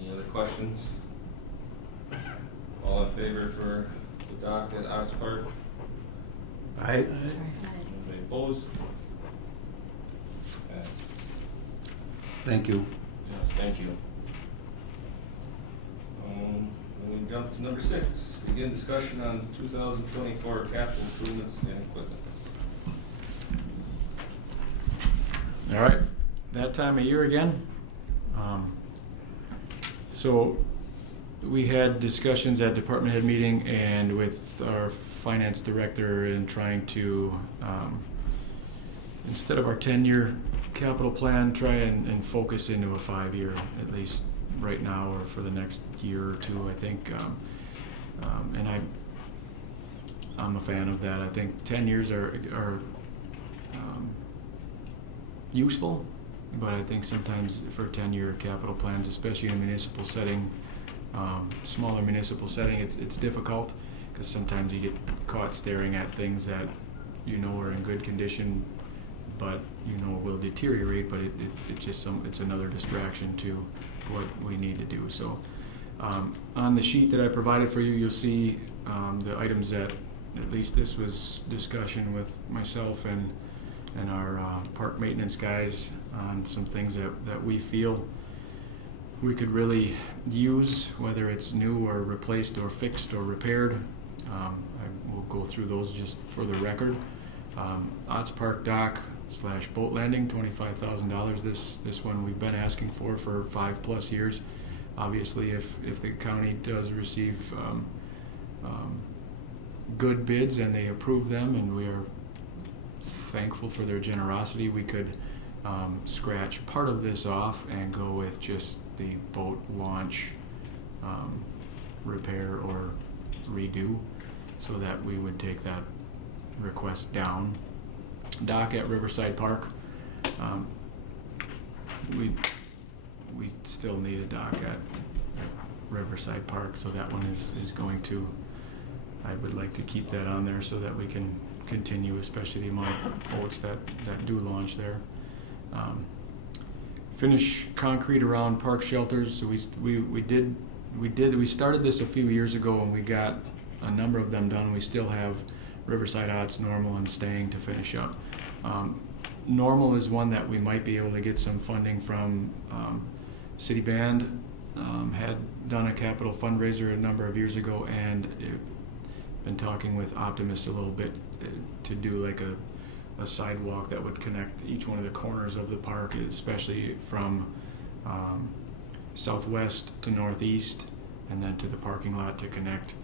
Any other questions? All in favor for the dock at Otts Park? I Anybody opposed? Passes. thank you. Yes, thank you. Then we jump to number 6. Begin discussion on 2024 capital improvements and equipment. All right, that time of year again. So we had discussions at department head meeting and with our finance director in trying to, instead of our 10-year capital plan, try and focus into a 5-year, at least right now or for the next year or two, I think. And I'm a fan of that. I think 10 years are useful, but I think sometimes for 10-year capital plans, especially in a municipal setting, smaller municipal setting, it's difficult because sometimes you get caught staring at things that you know are in good condition, but you know will deteriorate. But it's another distraction to what we need to do. So on the sheet that I provided for you, you'll see the items that at least this was discussion with myself and our park maintenance guys on some things that we feel we could really use, whether it's new or replaced or fixed or repaired. I will go through those just for the record. Otts Park dock / boat landing, $25,000. This one we've been asking for 5+ years. Obviously, if the county does receive good bids and they approve them, and we are thankful for their generosity, we could scratch part of this off and go with just the boat launch repair or redo, so that we would take that request down. Dock at Riverside Park, we still need a dock at Riverside Park, so that one is going to, I would like to keep that on there so that we can continue, especially the amount of boats that do launch there. Finish concrete around park shelters. So we started this a few years ago, and we got a number of them done. We still have Riverside, Otts, Normal, and Stang to finish up. Normal is one that we might be able to get some funding from. City Band had done a capital fundraiser a number of years ago, and been talking with Optimus a little bit to do like a sidewalk that would connect each one of the corners of the park, especially from southwest to northeast, and then to the parking lot to connect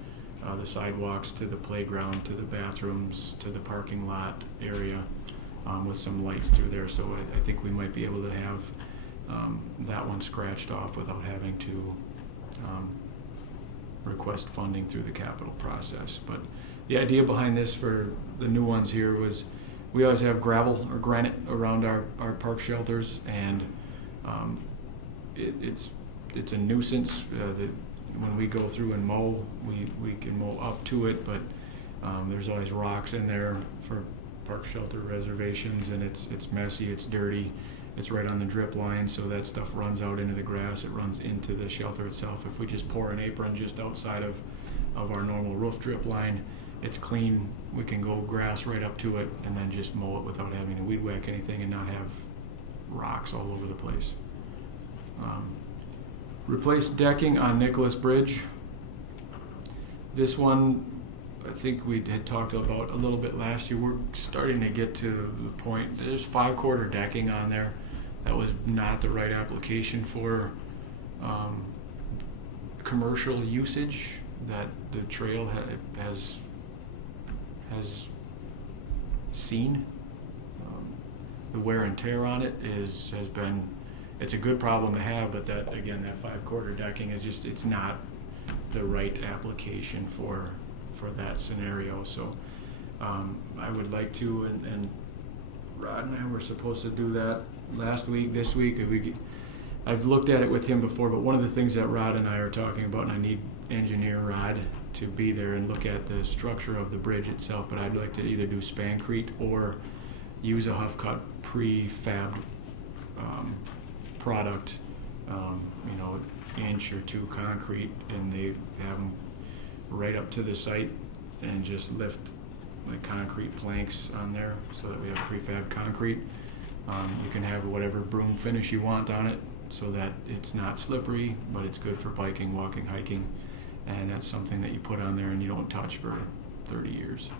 the sidewalks to the playground, to the bathrooms, to the parking lot area, with some lights through there. So I think we might be able to have that one scratched off without having to request funding through the capital process. But the idea behind this for the new ones here was, we always have gravel or granite around our park shelters, and it's a nuisance that when we go through and mow, we can mow up to it, but there's always rocks in there for park shelter reservations, and it's messy, it's dirty, it's right on the drip line, so that stuff runs out into the grass, it runs into the shelter itself. If we just pour an apron just outside of our normal roof drip line, it's clean, we can go grass right up to it and then just mow it without having to weed whack anything and not have rocks all over the place. Replace decking on Nicholas Bridge. This one, I think we had talked about a little bit last year. We're starting to get to the point, there's 5/4 decking on there. That was not the right application for commercial usage that the trail has seen. The wear and tear on it has been, it's a good problem to have, but that, again, that 5/4 decking is just, it's not the right application for that scenario. So I would like to, and Rod and I were supposed to do that last week, this week. I've looked at it with him before, but one of the things that Rod and I are talking about, and I need engineer Rod to be there and look at the structure of the bridge itself, but I'd like to either do spancrete or use a Huff Cut prefab product, inch or two concrete, and they have them right up to the site and just lift like concrete planks on there so that we have prefab concrete. You can have whatever broom finish you want on it so that it's not slippery, but it's good for biking, walking, hiking, and that's something that you put on there and you don't touch for 30 years.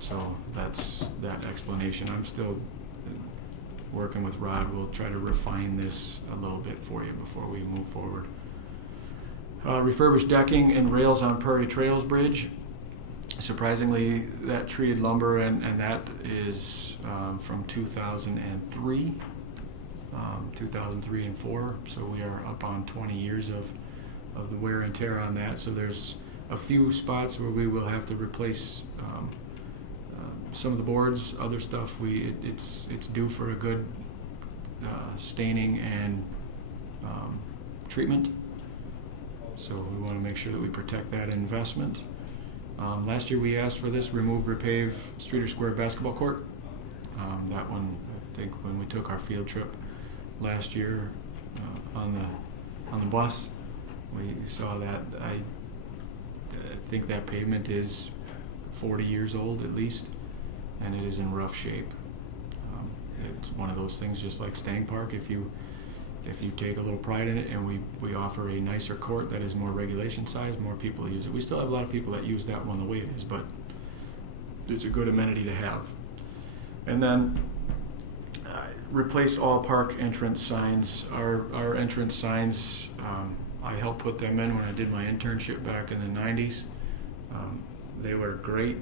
So that's that explanation. I'm still working with Rod. We'll try to refine this a little bit for you before we move forward. Refurbished decking and rails on Prairie Trails Bridge. Surprisingly, that treated lumber and that is from 2003, 2003 and 4. So we are up on 20 years of the wear and tear on that. So there's a few spots where we will have to replace some of the boards, other stuff, it's due for a good staining and treatment. So we want to make sure that we protect that investment. Last year we asked for this, remove, repave Streeter Square basketball court. That one, I think when we took our field trip last year on the bus, we saw that. I think that pavement is 40 years old at least, and it is in rough shape. It's one of those things, just like Stang Park, if you take a little pride in it, and we offer a nicer court that is more regulation size, more people use it. We still have a lot of people that use that one the way it is, but it's a good amenity to have. And then replace all park entrance signs. Our entrance signs, I helped put them in when I did my internship back in the 90s. They were great,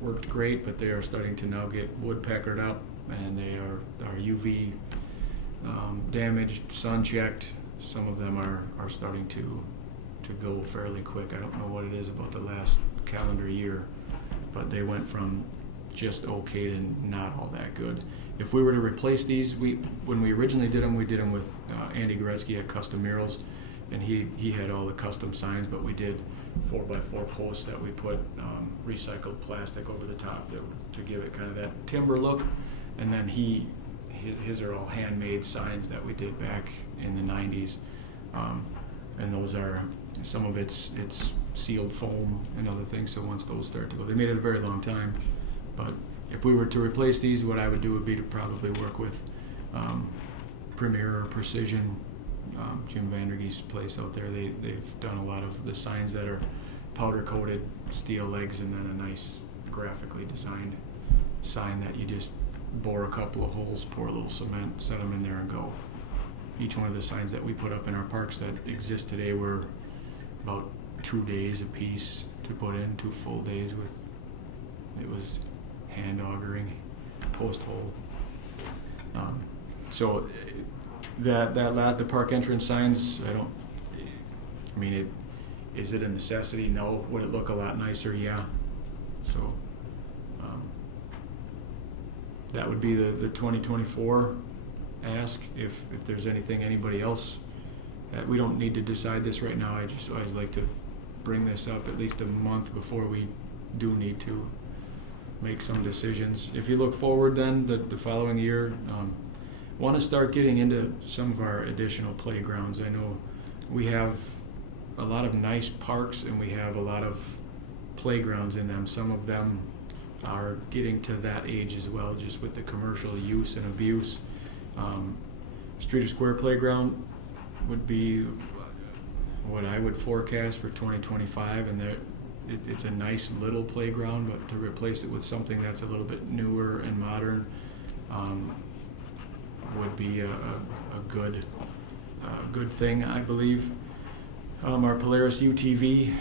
worked great, but they are starting to now get woodpeckered up, and they are UV damaged, sun checked. Some of them are starting to go fairly quick. I don't know what it is about the last calendar year, but they went from just okay to not all that good. If we were to replace these, when we originally did them, we did them with Andy Gretzky at Custom Merrills, and he had all the custom signs, but we did 4x4 posts that we put recycled plastic over the top to give it kind of that timber look. And then his are all handmade signs that we did back in the 90s, and those are, some of it's sealed foam and other things, so once those start to go, they made it a very long time. But if we were to replace these, what I would do would be to probably work with Premier or Precision, Jim Vandergeest's place out there. They've done a lot of the signs that are powder coated steel legs, and then a nice graphically designed sign that you just bore a couple of holes, pour a little cement, set them in there, and go. Each one of the signs that we put up in our parks that exist today were about 2 days a piece to put in, 2 full days with, it was hand augering, post hole. So the park entrance signs, is it a necessity? No. Would it look a lot nicer? Yeah. So that would be the 2024 ask. If there's anything anybody else, we don't need to decide this right now. I just always like to bring this up at least a month before we do need to make some decisions. If you look forward then, the following year, want to start getting into some of our additional playgrounds. I know we have a lot of nice parks, and we have a lot of playgrounds in them. Some of them are getting to that age as well, just with the commercial use and abuse. Streeter Square Playground would be what I would forecast for 2025, and it's a nice little playground, but to replace it with something that's a little bit newer and modern would be a good thing, I believe. Our Polaris UTV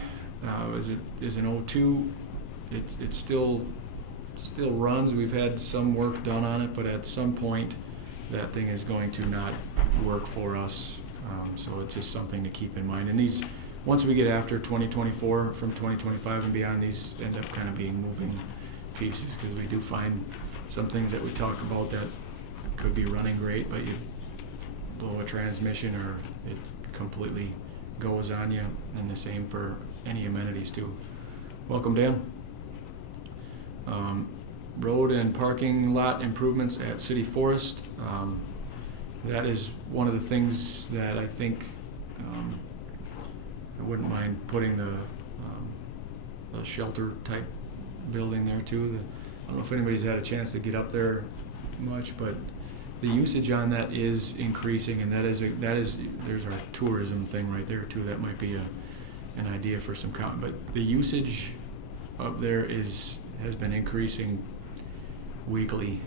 is an 02. It still runs. We've had some work done on it, but at some point that thing is going to not work for us. So it's just something to keep in mind. And these, once we get after 2024, from 2025 and beyond, these end up kind of being moving pieces, because we do find some things that we talk about that could be running great, but you blow a transmission or it completely goes on you, and the same for any amenities too. Welcome, Dan. Road and parking lot improvements at City Forest. That is one of the things that I think I wouldn't mind putting the shelter type building there too. I don't know if anybody's had a chance to get up there much, but the usage on that is increasing, and that is there's our tourism thing right there too. That might be an idea for some count. But the usage up there has been increasing weekly,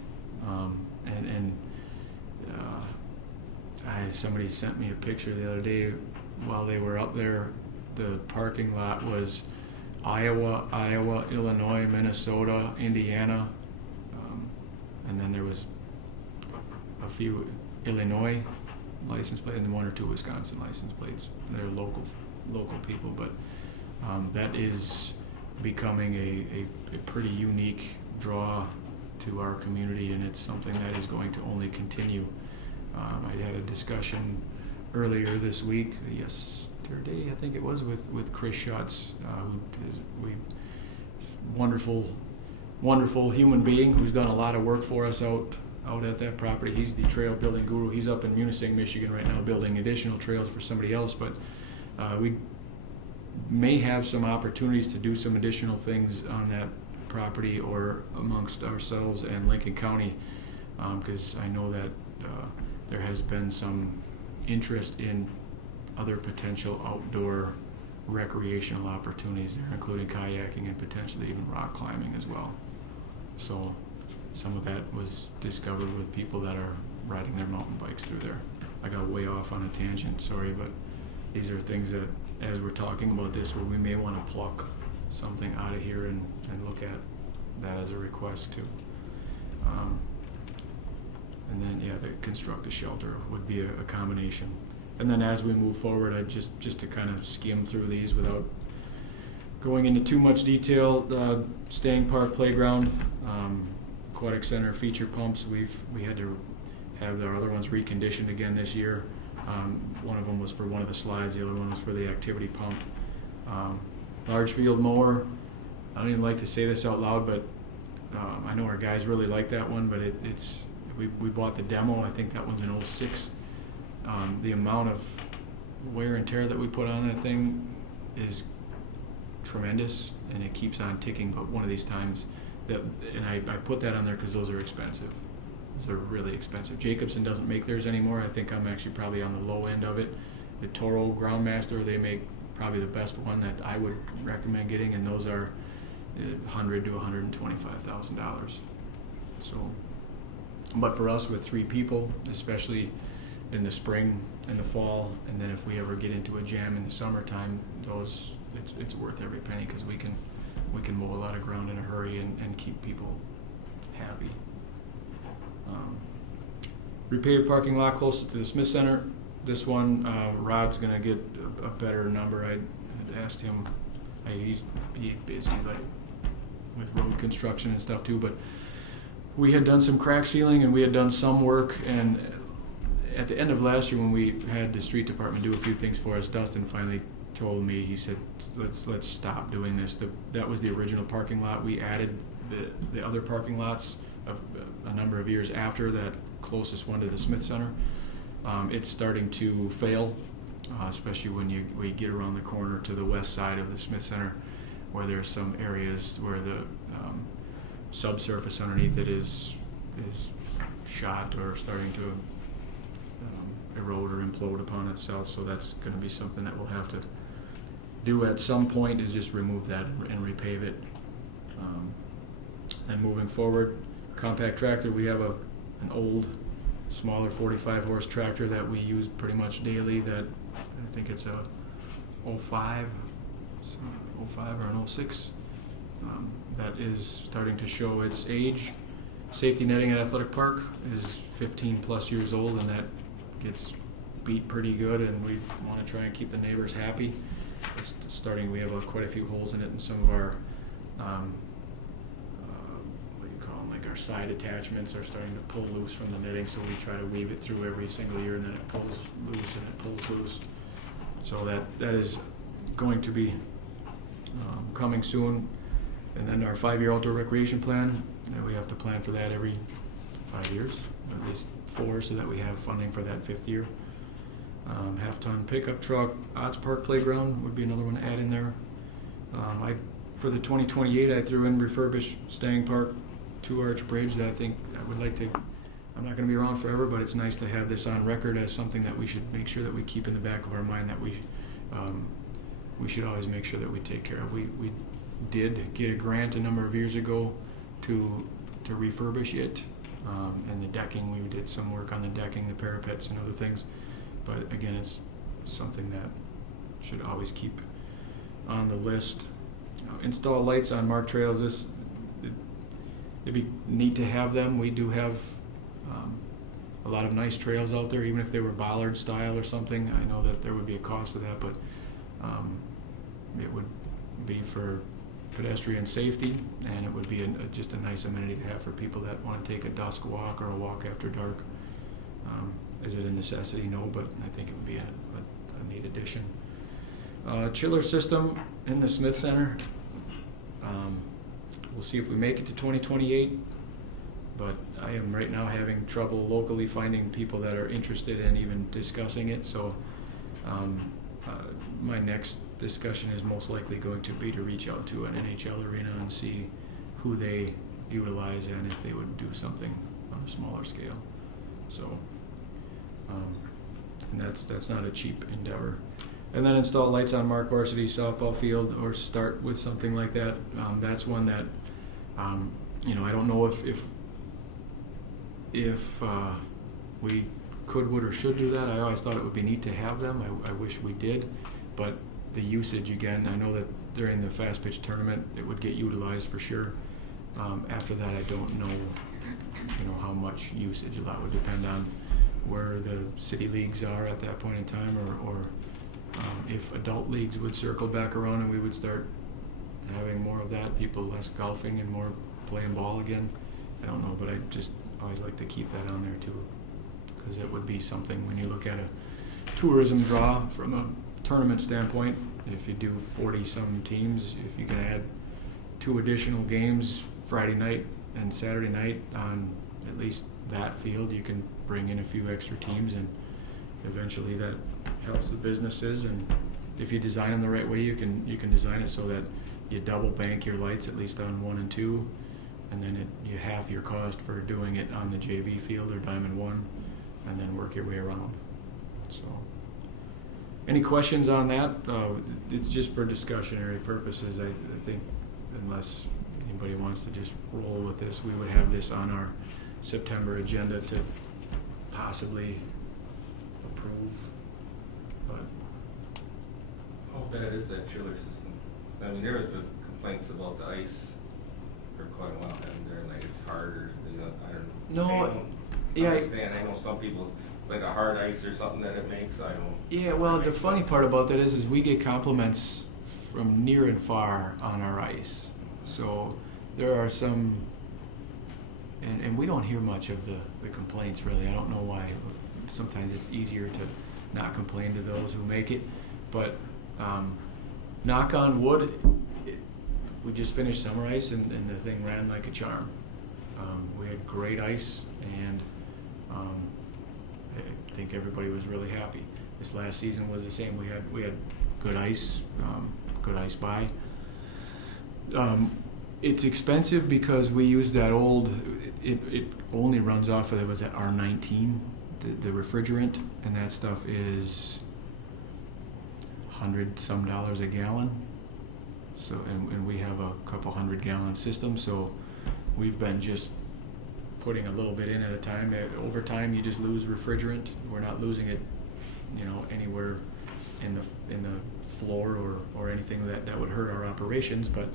somebody sent me a picture the other day while they were up there. The parking lot was Iowa, Illinois, Minnesota, Indiana, and then there was a few Illinois license plates and 1 or 2 Wisconsin license plates. They're local people, but that is becoming a pretty unique draw to our community, and it's something that is going to only continue. I had a discussion earlier this week, yesterday I think it was, with Chris Schutz, who is wonderful human being who's done a lot of work for us out at that property. He's the trail building guru. He's up in Munising, Michigan right now building additional trails for somebody else, but we may have some opportunities to do some additional things on that property or amongst ourselves and Lincoln County, because I know that there has been some interest in other potential outdoor recreational opportunities there, including kayaking and potentially even rock climbing as well. So some of that was discovered with people that are riding their mountain bikes through there. I got way off on a tangent, sorry, but these are things that, as we're talking about this, where we may want to pluck something out of here and look at that as a request too. And then, yeah, construct a shelter would be a combination. And then as we move forward, I just to kind of skim through these without going into too much detail, Staying Park Playground, Aquatic Center feature pumps, we had to have our other ones reconditioned again this year. One of them was for one of the slides, the other one was for the activity pump. Large field mower, I don't even like to say this out loud, but I know our guys really like that one, but we bought the demo, I think that one's an 06. The amount of wear and tear that we put on that thing is tremendous, and it keeps on ticking, but one of these times, and I put that on there because those are expensive. Those are really expensive. Jacobson doesn't make theirs anymore. I think I'm actually probably on the low end of it. The Toro Groundmaster, they make probably the best one that I would recommend getting, and those are $100,000 to $125,000. So, but for us with 3 people, especially in the spring and the fall, and then if we ever get into a jam in the summertime, it's worth every penny, because we can mow a lot of ground in a hurry and keep people happy. Repaved parking lot closer to the Smith Center. This one, Rod's gonna get a better number. I had asked him, he basically like with road construction and stuff too, but we had done some crack sealing and we had done some work, and at the end of last year when we had the street department do a few things for us, Dustin finally told me, he said, let's stop doing this. That was the original parking lot. We added the other parking lots a number of years after that closest one to the Smith Center. It's starting to fail, especially when we get around the corner to the west side of the Smith Center, where there's some areas where the subsurface underneath it is shot or starting to erode or implode upon itself. So that's going to be something that we'll have to do at some point, is just remove that and repave it. And moving forward, compact tractor, we have an old, smaller 45 horse tractor that we use pretty much daily, that I think it's a 05 or an 06, that is starting to show its age. Safety netting at Athletic Park is 15 plus years old, and that gets beat pretty good, and we want to try and keep the neighbors happy. It's starting, we have quite a few holes in it, and some of our our side attachments are starting to pull loose from the netting, so we try to weave it through every single year, and then it pulls loose and it pulls loose. So that is going to be coming soon. And then our 5-year outdoor recreation plan, we have to plan for that every 5 years, at least 4, so that we have funding for that 5th year. Half-ton pickup truck, Odds Park Playground would be another one to add in there. For the 2028, I threw in refurbished Staying Park 2-arch bridge that I think I would like to. I'm not going to be around forever, but it's nice to have this on record as something that we should make sure that we keep in the back of our mind, that we should always make sure that we take care of. We did get a grant a number of years ago to refurbish it, and the decking. We did some work on the decking, the parapets, and other things. But again, it's something that should always keep on the list. Install lights on marked trails. It'd be neat to have them. We do have a lot of nice trails out there, even if they were bollard style or something. I know that there would be a cost to that, but it would be for pedestrian safety, and it would be just a nice amenity to have for people that want to take a dusk walk or a walk after dark. Is it a necessity? No, but I think it would be a neat addition. Chiller system in the Smith Center. We'll see if we make it to 2028, but I am right now having trouble locally finding people that are interested in even discussing it, so my next discussion is most likely going to be to reach out to an NHL arena and see who they utilize and if they would do something on a smaller scale. So, and that's not a cheap endeavor. And then install lights on Mark Varsity softball field, or start with something like that. That's one that, I don't know if we could, would, or should do that. I always thought it would be neat to have them. I wish we did, but the usage, again, I know that during the fast pitch tournament it would get utilized for sure. After that, I don't know, how much usage. That would depend on where the city leagues are at that point in time, or if adult leagues would circle back around and we would start having more of that, people less golfing and more playing ball again. I don't know, but I just always like to keep that on there too, because it would be something when you look at a tourism draw from a tournament standpoint. If you do 40-some teams, if you can add 2 additional games Friday night and Saturday night on at least that field, you can bring in a few extra teams, and eventually that helps the businesses. And if you design them the right way, you can design it so that you double bank your lights at least on 1 and 2, and then you half your cost for doing it on the JV field or Diamond 1, and then work your way around. So, any questions on that? It's just for discussionary purposes. I think unless anybody wants to just roll with this, we would have this on our September agenda to possibly approve. But How bad is that chiller system? I mean, there has been complaints about the ice for quite a while, and they're like, it's harder, I don't know. No, I don't yeah, understand. I know some people, it's like a hard ice or something that it makes, I don't. yeah, well, the funny part about that is we get compliments from near and far on our ice. So there are some, and we don't hear much of the complaints really. I don't know why. Sometimes it's easier to not complain to those who make it. But knock on wood, we just finished summer ice, and the thing ran like a charm. We had great ice, and I think everybody was really happy. This last season was the same. We had good ice buy. It's expensive because we use that old. It only runs off of, it was that R19, the refrigerant, and that stuff is $100-some a gallon. So and we have a couple 100-gallon system, so we've been just putting a little bit in at a time. Over time, you just lose refrigerant. We're not losing it, anywhere in the floor or anything that would hurt our operations. But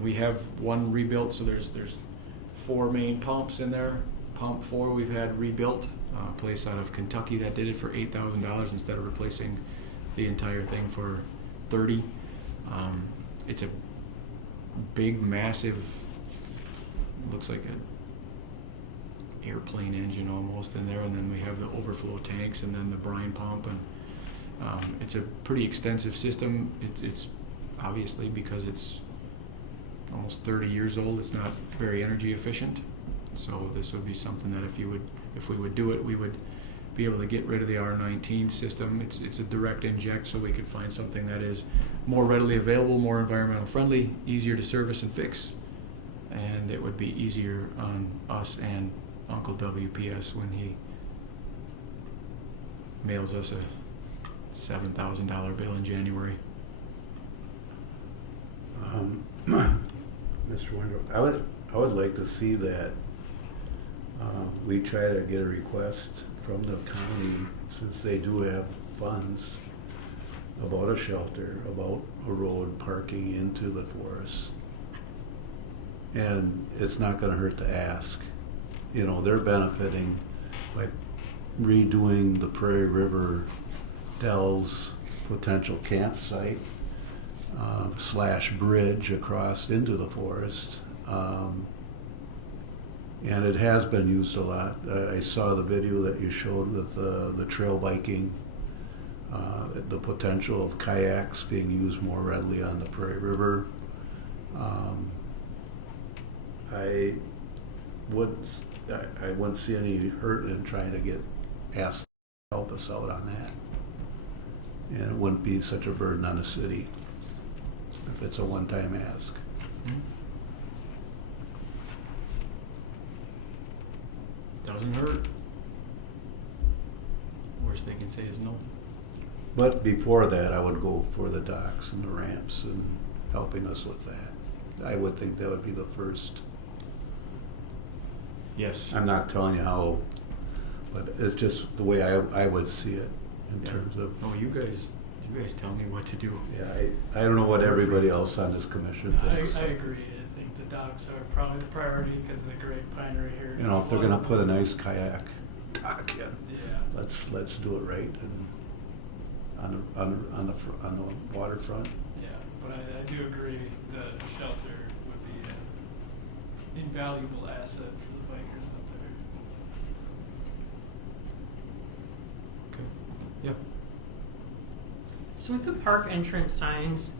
we have one rebuilt, so there's 4 main pumps in there. Pump 4 we've had rebuilt, a place out of Kentucky that did it for $8,000 instead of replacing the entire thing for $30,000. It's a big, massive, looks like an airplane engine almost in there, and then we have the overflow tanks and then the brine pump, and it's a pretty extensive system. It's obviously, because it's almost 30 years old, it's not very energy efficient. So this would be something that if we would do it, we would be able to get rid of the R19 system. It's a direct inject, so we could find something that is more readily available, more environmental friendly, easier to service and fix, and it would be easier on us and Uncle WPS when he mails us a $7,000 bill in January. Mr. Wendell, I would like to see that we try to get a request from the county, since they do have funds, about a shelter, about a road parking into the forest. And it's not gonna hurt to ask. They're benefiting by redoing the Prairie River Dells potential campsite. slash bridge across into the forest. And it has been used a lot. I saw the video that you showed with the trail biking, the potential of kayaks being used more readily on the Prairie River. I wouldn't see any hurt in trying to ask to help us out on that. And it wouldn't be such a burden on the city if it's a one-time ask. Doesn't hurt. Worst they can say is no. But before that, I would go for the docks and the ramps and helping us with that. I would think that would be the first. Yes. I'm not telling you how, but it's just the way I would see it in terms of. Oh, you guys tell me what to do. Yeah, I don't know what everybody else on this commission thinks. I agree. I think the docks are probably the priority because of the great pine right here. You know, if they're gonna put a nice kayak dock in, Yeah. let's do it right and on the waterfront. Yeah, but I do agree the shelter would be an invaluable asset for the bikers out there. Okay. Yeah. So with the park entrance signs,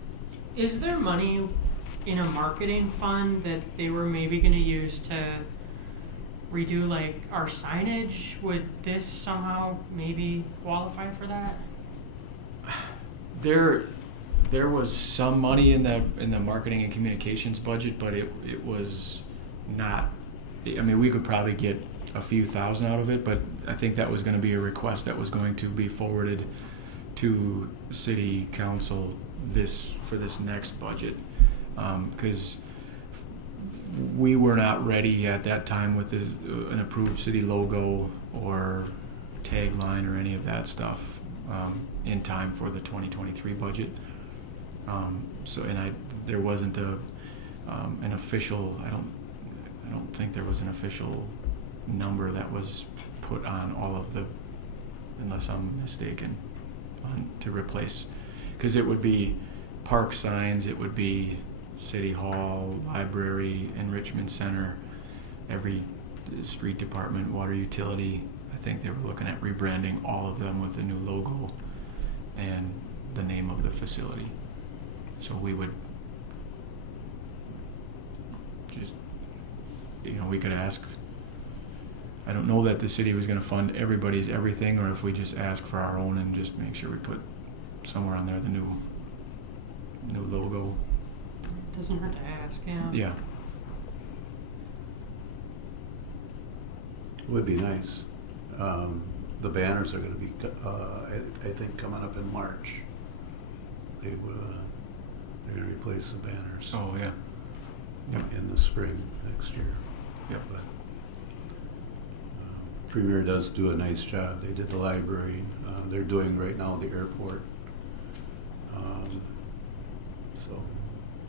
is there money in a marketing fund that they were maybe gonna use to redo like our signage? Would this somehow maybe qualify for that? There was some money in the marketing and communications budget, but it was not. I mean, we could probably get a few thousand out of it, but I think that was going to be a request that was going to be forwarded to city council for this next budget, because we were not ready at that time with an approved city logo or tagline or any of that stuff in time for the 2023 budget. There wasn't an official. I don't think there was an official number that was put on all of the, unless I'm mistaken, to replace, because it would be park signs, it would be city hall, library, enrichment center, every street department, water utility. I think they were looking at rebranding all of them with a new logo and the name of the facility. So we would just, we could ask. I don't know that the city was going to fund everybody's everything, or if we just ask for our own and just make sure we put somewhere on there the new logo. Doesn't hurt to ask, yeah. Yeah. It would be nice. The banners are going to be, I think, coming up in March. They're going to replace the banners. Oh, yeah. Yep. In the spring next year. Yep. But, Premier does do a nice job. They did the library. They're doing right now the airport. So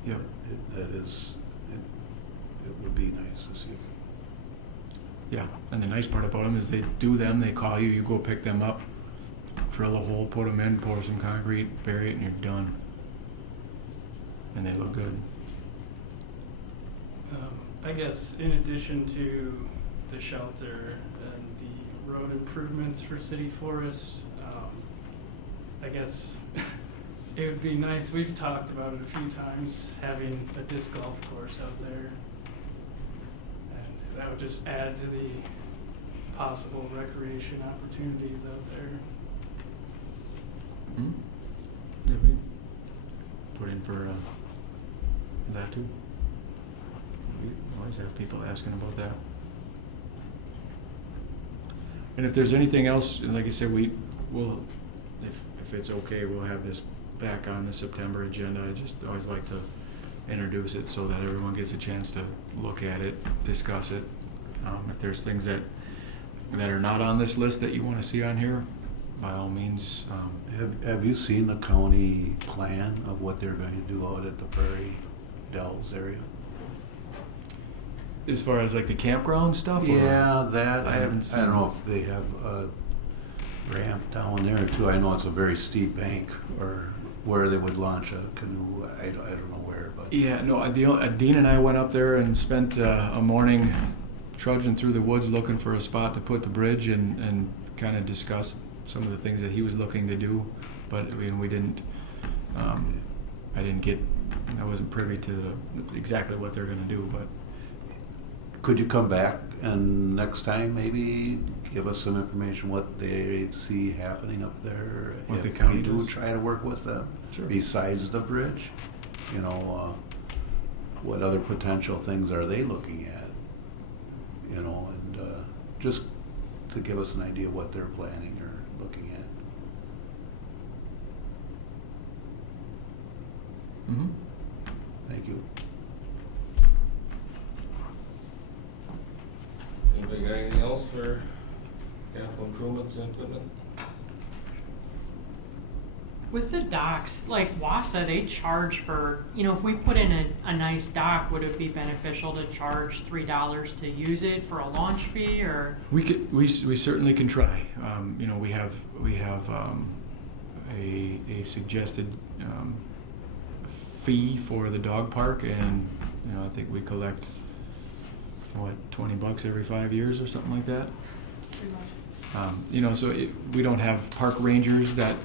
Yep. it would be nice to see. Yeah, and the nice part about them is they do them, they call you, you go pick them up, drill a hole, put them in, pour some concrete, bury it, and you're done. And they look good. I guess in addition to the shelter and the road improvements for city forests, I guess it would be nice, we've talked about it a few times, having a disc golf course out there. And that would just add to the possible recreation opportunities out there. Hmm? Yeah, we put in for that too. We always have people asking about that. And if there's anything else, like I said, we'll, if it's okay, we'll have this back on the September agenda. I just always like to introduce it so that everyone gets a chance to look at it, discuss it. If there's things that are not on this list that you want to see on here, by all means. Have you seen the county plan of what they're going to do out at the Prairie Dells area? As far as like the campground stuff? Yeah, that. I haven't seen. I don't know if they have a ramp down there too. I know it's a very steep bank, or where they would launch a canoe. I don't know where, but Yeah, no, Dean and I went up there and spent a morning trudging through the woods looking for a spot to put the bridge and kind of discussed some of the things that he was looking to do, but we didn't. I wasn't privy to exactly what they're going to do, but. could you come back and next time maybe give us some information what they see happening up there? What the if county we do does? try to work with them Sure. besides the bridge, you know, what other potential things are they looking at? You know, and just to give us an idea of what they're planning or looking at. Mm-hmm. Thank you. Anybody got anything else for capital improvements and equipment? With the docks, like Wassa, they charge for, if we put in a nice dock, would it be beneficial to charge $3 to use it for a launch fee, or? We certainly can try. We have a suggested fee for the dog park, and I think we collect $20 every 5 years or something like that. Pretty much. So we don't have park rangers that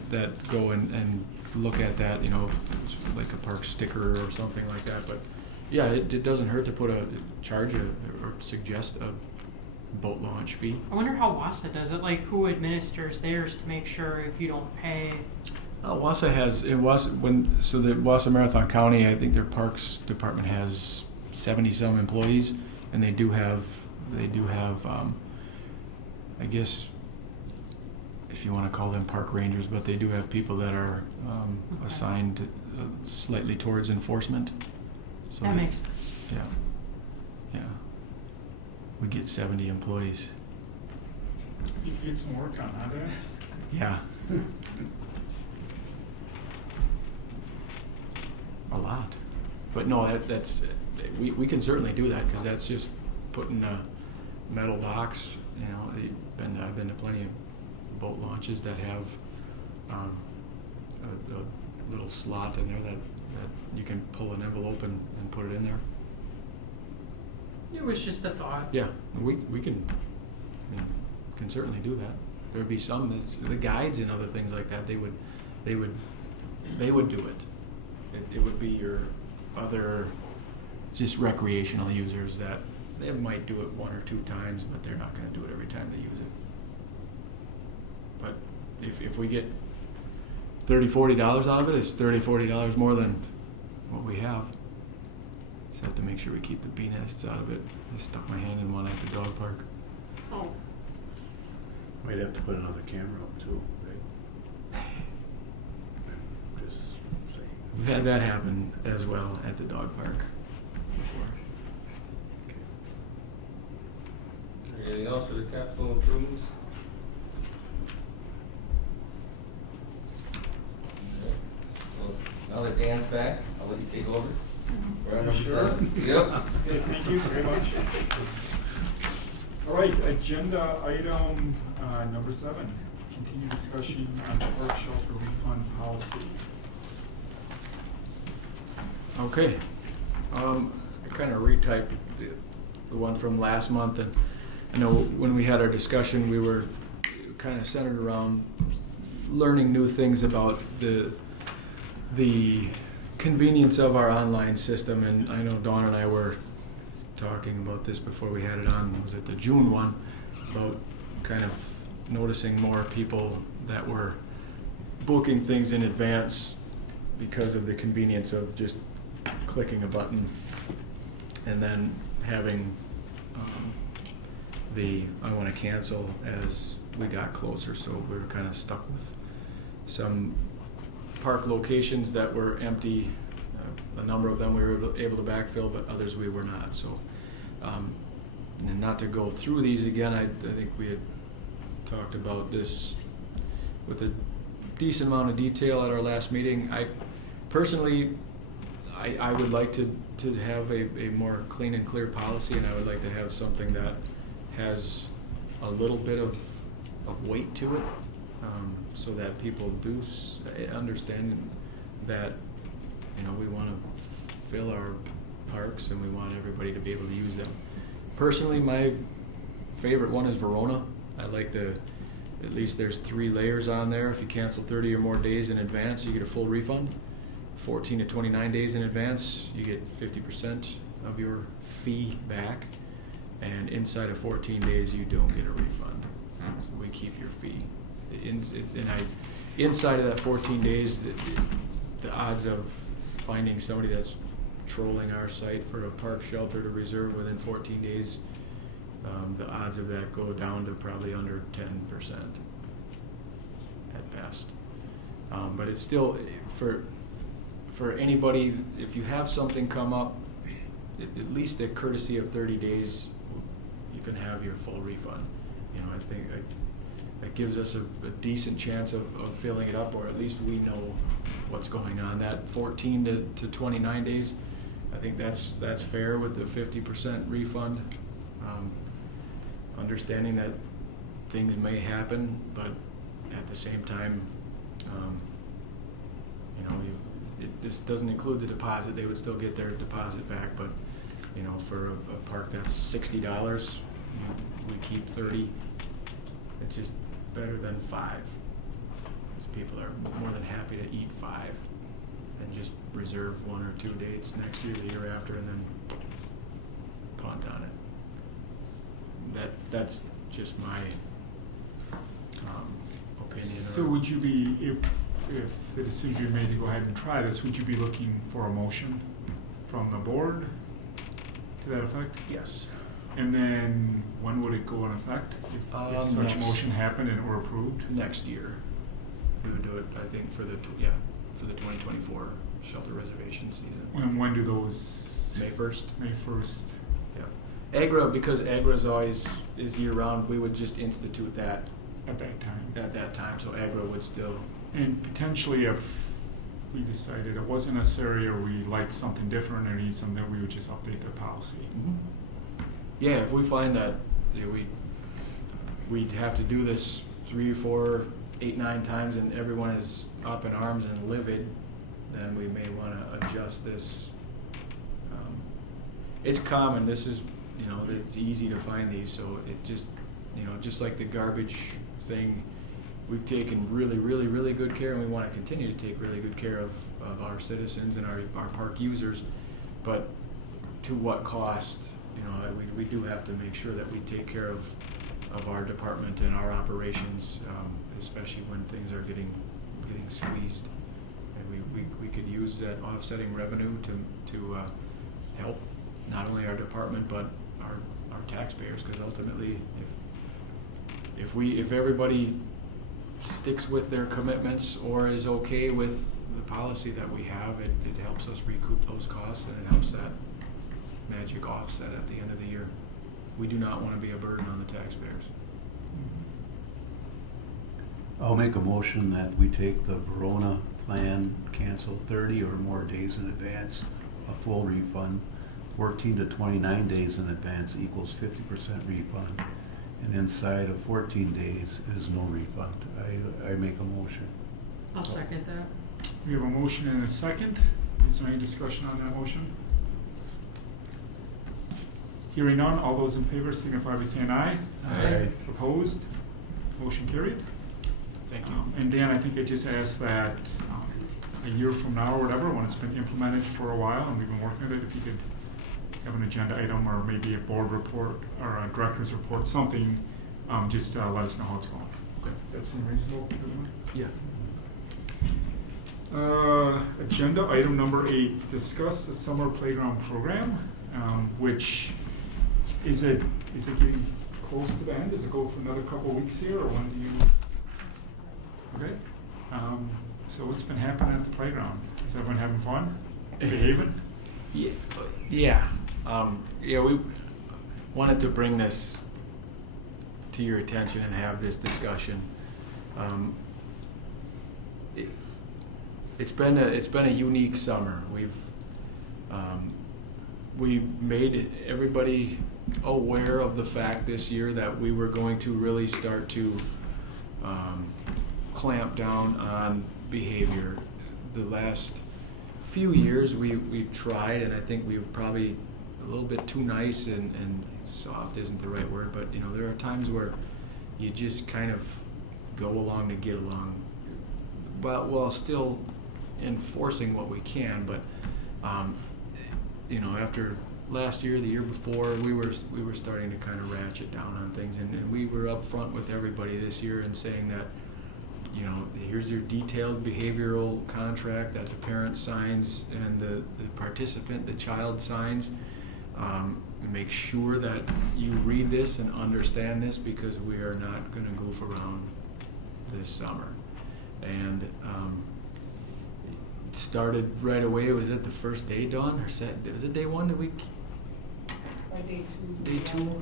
go and look at that, like a park sticker or something like that. But yeah, it doesn't hurt to put or suggest a boat launch fee. I wonder how Wassa does it, like who administers theirs to make sure if you don't pay. Wassa has the Wassa Marathon County, I think their parks department has 70-some employees, and they do have I guess if you want to call them park rangers, but they do have people that are assigned slightly towards enforcement. So That makes sense. Yeah. We get 70 employees. You can get some work on that, eh? Yeah. A lot. But no, that's we can certainly do that, because that's just putting a metal box. I've been to plenty of boat launches that have a little slot in there that you can pull an envelope and put it in there. It was just a thought. Yeah, we can certainly do that. There would be some the guides and other things like that. They would do it. It would be your other just recreational users that they might do it 1 or 2 times, but they're not going to do it every time they use it. But if we get $30-40 out of it, it's $30-40 more than what we have. Just have to make sure we keep the bee nests out of it. I stuck my hand in one at the dog park. Oh. Might have to put another camera up too, right? Just saying. We've had that happen as well at the dog park before. Anything else for the capital improvements? Well, now that Dan's back, I'll let you take over. We're on number Sure. 7. Yep. Okay, thank you very much. All right, agenda item number 7, continue discussion on the park shelter refund policy. Okay. I kind of retyped the one from last month, and I know when we had our discussion, we were kind of centered around learning new things about the convenience of our online system. And I know Dawn and I were talking about this before we had it on. Was it the June one? About kind of noticing more people that were booking things in advance because of the convenience of just clicking a button and then having I want to cancel as we got closer. So we were kind of stuck with some park locations that were empty. A number of them we were able to backfill, but others we were not. So, and not to go through these again, I think we had talked about this with a decent amount of detail at our last meeting. I personally, I would like to have a more clean and clear policy, and I would like to have something that has a little bit of weight to it, so that people do understand that, you know, we want to fill our parks and we want everybody to be able to use them. Personally, my favorite one is Verona. I like at least there's 3 layers on there. If you cancel 30 or more days in advance, you get a full refund. 14 to 29 days in advance, you get 50% of your fee back. And inside of 14 days, you don't get a refund. So we keep your fee. Inside of that 14 days, the odds of finding somebody that's trolling our site for a park shelter to reserve within 14 days, the odds of that go down to probably under 10% at best. But it's still, for anybody, if you have something come up, at least a courtesy of 30 days, you can have your full refund. You know, I think that gives us a decent chance of filling it up, or at least we know what's going on. That 14 to 29 days, I think that's fair with the 50% refund. Understanding that things may happen, but at the same time, you know, this doesn't include the deposit. They would still get their deposit back, but you know, for a park that's $60, we keep 30. It's just better than 5. Because people are more than happy to eat 5 and just reserve 1 or 2 dates next year, the year after, and then punt on it. That's just my opinion. So would you be, if the decision is made to go ahead and try this, would you be looking for a motion from the board to that effect? Yes. And then when would it go in effect? If such a motion happened and it were approved? Next year. We would do it, I think, for the 2024 shelter reservation season. And when do those? May 1st. May 1st. Yeah. Agra, because Agra's always is year round, we would just institute that At that time. so Agra would still. And potentially if we decided it wasn't necessary or we liked something different or need something, we would just update the policy. Mm-hmm. Yeah, if we find that we'd have to do this 3, 4, 8, 9 times and everyone is up in arms and livid, then we may want to adjust this. It's common. This is, you know, it's easy to find these, so it just, you know, just like the garbage thing, we've taken really, really, really good care, and we want to continue to take really good care of our citizens and our park users, but to what cost? You know, we do have to make sure that we take care of our department and our operations, especially when things are getting squeezed. And we could use that offsetting revenue to help not only our department but our taxpayers, because ultimately, if everybody sticks with their commitments or is okay with the policy that we have, it helps us recoup those costs, and it helps that magic offset at the end of the year. We do not want to be a burden on the taxpayers. I'll make a motion that we take the Verona plan, cancel 30 or more days in advance, a full refund. 14 to 29 days in advance equals 50% refund, and inside of 14 days is no refund. I make a motion. I'll second that. We have a motion and a second. Is there any discussion on that motion? Hearing none, all those in favor signify by saying aye. Aye. Opposed? Motion carried. Thank you. And Dan, I think I just asked that a year from now or whatever, when it's been implemented for a while and we've been working with it, if you could have an agenda item or maybe a board report or a director's report, something, just let us know how it's going. Okay. Does that seem reasonable to everyone? Yeah. Agenda item number 8, discuss the summer playground program, which is it getting close to the end? Does it go for another couple of weeks here, or when do you? Okay. So what's been happening at the playground? Is everyone having fun? Behaving? Yeah. We wanted to bring this to your attention and have this discussion. It's been a unique summer. We made everybody aware of the fact this year that we were going to really start to clamp down on behavior the last few years, we've tried, and I think we were probably a little bit too nice, and soft isn't the right word, but there are times where you just kind of go along to get along, but while still enforcing what we can. But after last year, the year before, we were starting to kind of ratchet down on things, and we were up front with everybody this year and saying that, here's your detailed behavioral contract that the parent signs and the participant, the child, signs. Make sure that you read this and understand this, because we are not going to goof around this summer. And it started right away. Was it the first day, Dawn? Or was it day one? Did we? By day two. Day two.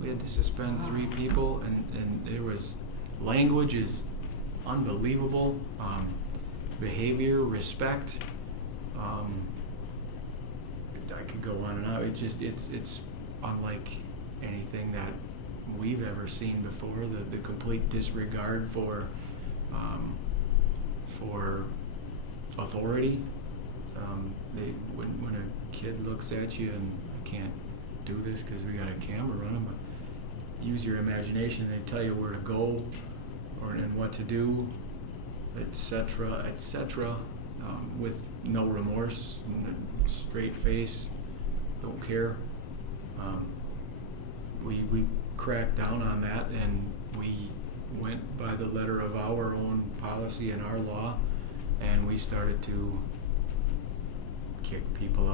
We had to suspend 3 people, and there was language is unbelievable. Behavior, respect. I could go on and on. It's unlike anything that we've ever seen before. The complete disregard for authority. When a kid looks at you and I can't do this because we got a camera running, but use your imagination. They tell you where to go and what to do, etc., etc., with no remorse, straight face, don't care. We cracked down on that, and we went by the letter of our own policy and our law, and we started to kick people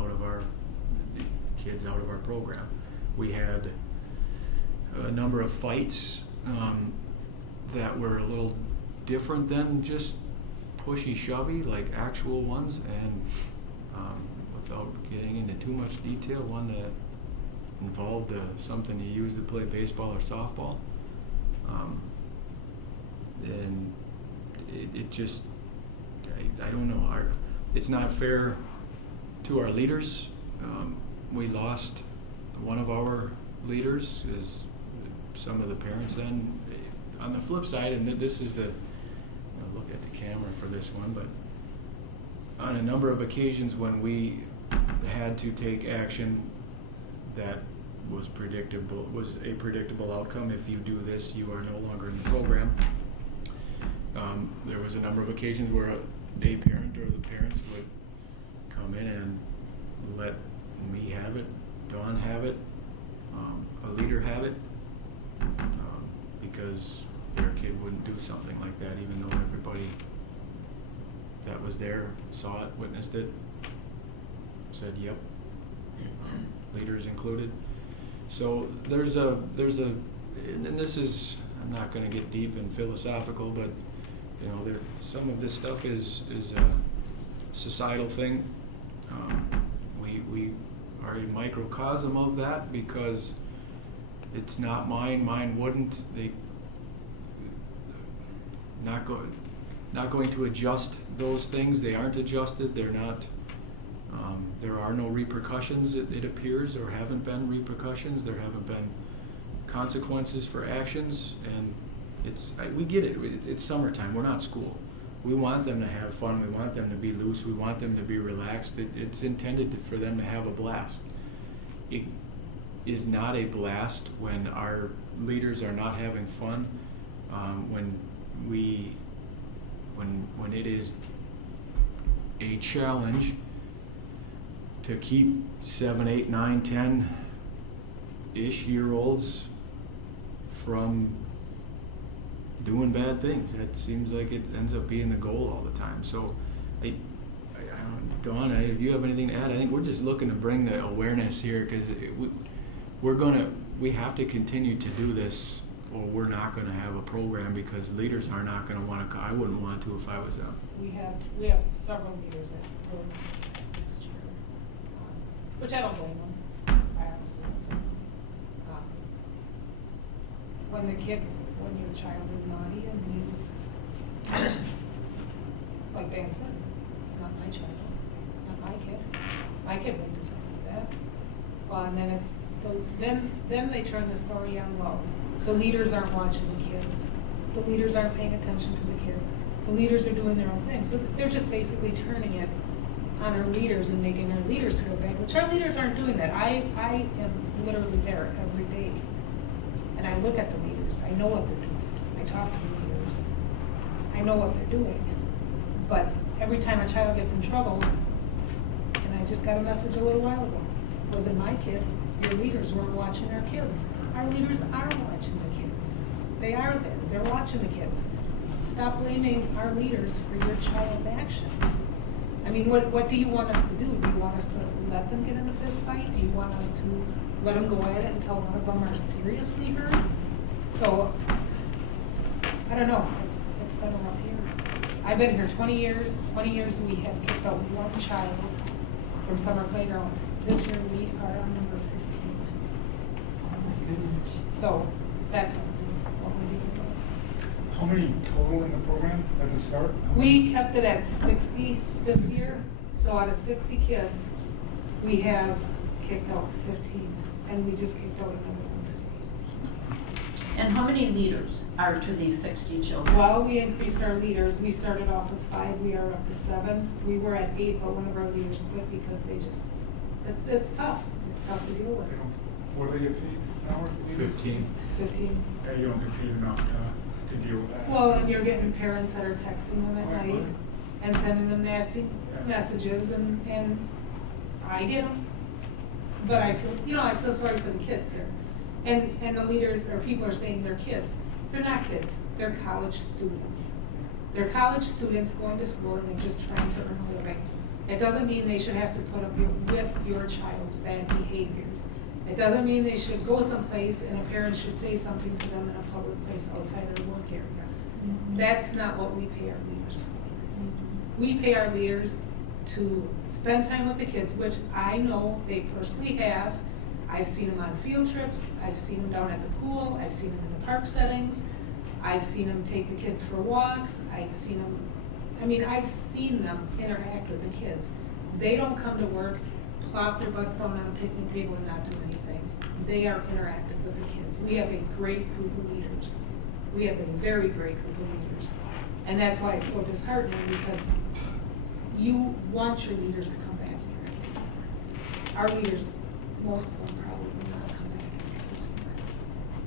kids out of our program. We had a number of fights that were a little different than just pushy-shovey, like actual ones, and without getting into too much detail, one that involved something you use to play baseball or softball. And it just, I don't know, it's not fair to our leaders. We lost one of our leaders, as some of the parents then. On the flip side, and this is I'll look at the camera for this one, but on a number of occasions when we had to take action that was a predictable outcome. If you do this, you are no longer in the program. There was a number of occasions where a parent or the parents would come in and let me have it, Dawn have it, a leader have it, because their kid wouldn't do something like that, even though everybody that was there saw it, witnessed it, said yep, leaders included. So there's a, and this is, I'm not going to get deep and philosophical, but some of this stuff is a societal thing. We are a microcosm of that, because it's not mine. Mine wouldn't. They not going to adjust those things. They aren't adjusted. They're not. There are no repercussions, it appears, or haven't been repercussions. There haven't been consequences for actions, and we get it. It's summertime. We're not school. We want them to have fun. We want them to be loose. We want them to be relaxed. It's intended for them to have a blast. It is not a blast when our leaders are not having fun. When it is a challenge to keep 7, 8, 9, 10-ish year olds from doing bad things. That seems like it ends up being the goal all the time. So, I don't, Dawn, if you have anything to add, I think we're just looking to bring the awareness here, because we have to continue to do this, or we're not going to have a program, because leaders are not going to want to. I wouldn't want to if I was them. We have several leaders that will next year, which I don't blame them. I honestly don't blame them. When your child is naughty and you, like Dan said, it's not my child, it's not my kid. My kid wouldn't do something like that. Well, and then then they turn the story on, well, the leaders aren't watching the kids. The leaders aren't paying attention to the kids. The leaders are doing their own thing. So they're just basically turning it on our leaders and making our leaders feel bad, which our leaders aren't doing that. I am literally there every day. And I look at the leaders. I know what they're doing. I talk to the leaders. I know what they're doing. But every time a child gets in trouble, and I just got a message a little while ago, wasn't my kid. Your leaders weren't watching our kids. Our leaders are watching the kids. They are there. They're watching the kids. Stop blaming our leaders for your child's actions. I mean, what do you want us to do? Do you want us to let them get in a fist fight? Do you want us to let them go at it until one of them are seriously hurt? So, I don't know. It's been a rough year. I've been here 20 years. 20 years we have kicked out one child from summer playground. This year we are on number 15. Oh my goodness. So that tells you what we need to do. How many total in the program at the start? We kept it at 60 this year. So out of 60 kids, we have kicked out 15. And we just kicked out another one today. And how many leaders are to these 60 children? Well, we increased our leaders. We started off with 5. We are up to 7. We were at 8, but one of our leaders quit because they just, it's tough. It's tough to deal with. They don't- What do they get paid an hour? 15. 15. Yeah, you don't get paid enough to deal with that. Well, and you're getting parents that are texting them at Right. night and sending them nasty messages, and I get them. But I feel sorry for the kids there. And the leaders or people are saying they're kids. They're not kids. They're college students. They're college students going to school and they're just trying to earn a living. It doesn't mean they should have to put up with your child's bad behaviors. It doesn't mean they should go someplace and a parent should say something to them in a public place outside their work area. That's not what we pay our leaders for. We pay our leaders to spend time with the kids, which I know they personally have. I've seen them on field trips. I've seen them down at the pool. I've seen them in the park settings. I've seen them take the kids for walks. I've seen them interact with the kids. They don't come to work, plop their butts down on a picnic table and not do anything. They are interactive with the kids. We have a great group of leaders. We have a very great group of leaders. And that's why it's so disheartening, because you want your leaders to come back here. Our leaders, most of them probably will not come back here this year.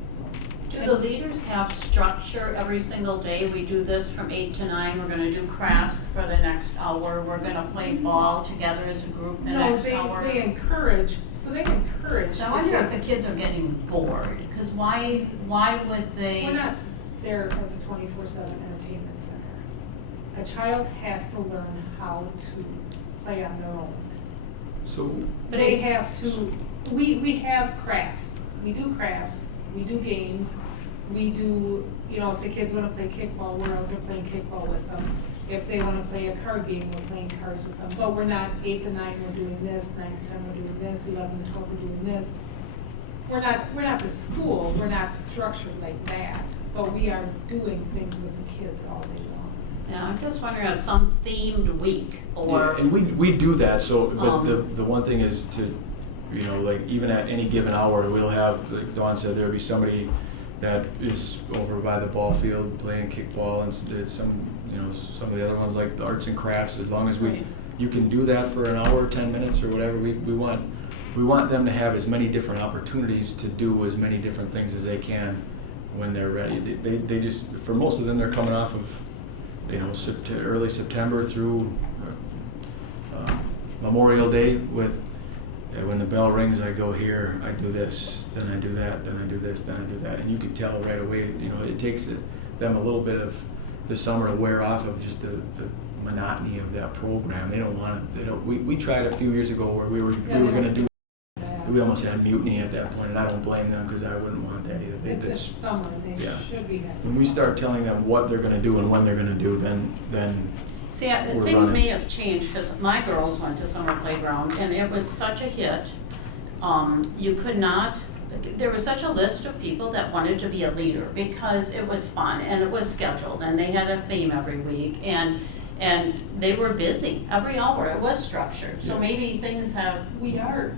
So, Do the leaders have structure every single day? We do this from 8 to 9. We're going to do crafts for the next hour. We're going to play ball together as a group the next hour. They encourage. So they encourage. So I wonder if the kids are getting bored, because why would they? We're not there as a 24/7 entertainment center. A child has to learn how to play on their own. So, They have to, we have crafts. We do crafts. We do games. We do, if the kids want to play kickball, we're out there playing kickball with them. If they want to play a card game, we're playing cards with them. But we're not 8 to 9, we're doing this, 9 to 10, we're doing this, 11 to 12, we're doing this. We're not the school, we're not structured like that, but we are doing things with the kids all day long. Yeah, I'm just wondering if some themed week or. yeah, and we do that, so, but Um, the one thing is to, like, even at any given hour, we'll have, like Dawn said, there'll be somebody that is over by the ball field playing kickball, and some of the other ones, like the arts and crafts, as long as Right. you can do that for an hour, 10 minutes or whatever, we want them to have as many different opportunities to do as many different things as they can when they're ready. They just, for most of them, they're coming off of, early September through Memorial Day with, when the bell rings, I go here, I do this, then I do that, then I do this, then I do that. And you can tell right away, it takes them a little bit of the summer to wear off of just the monotony of that program. They don't want it. We tried a few years ago where we were going to do, we almost had a mutiny at that point, and I don't blame them, because I wouldn't want that either. It's summer, they yeah. should be having. When we start telling them what they're going to do and when they're going to do, then See, we're things running. may have changed, because my girls went to summer playground, and it was such a hit. You could not, there was such a list of people that wanted to be a leader, because it was fun, and it was scheduled, and they had a theme every week, and they were busy every hour. It was structured, so Yeah. maybe things have. We are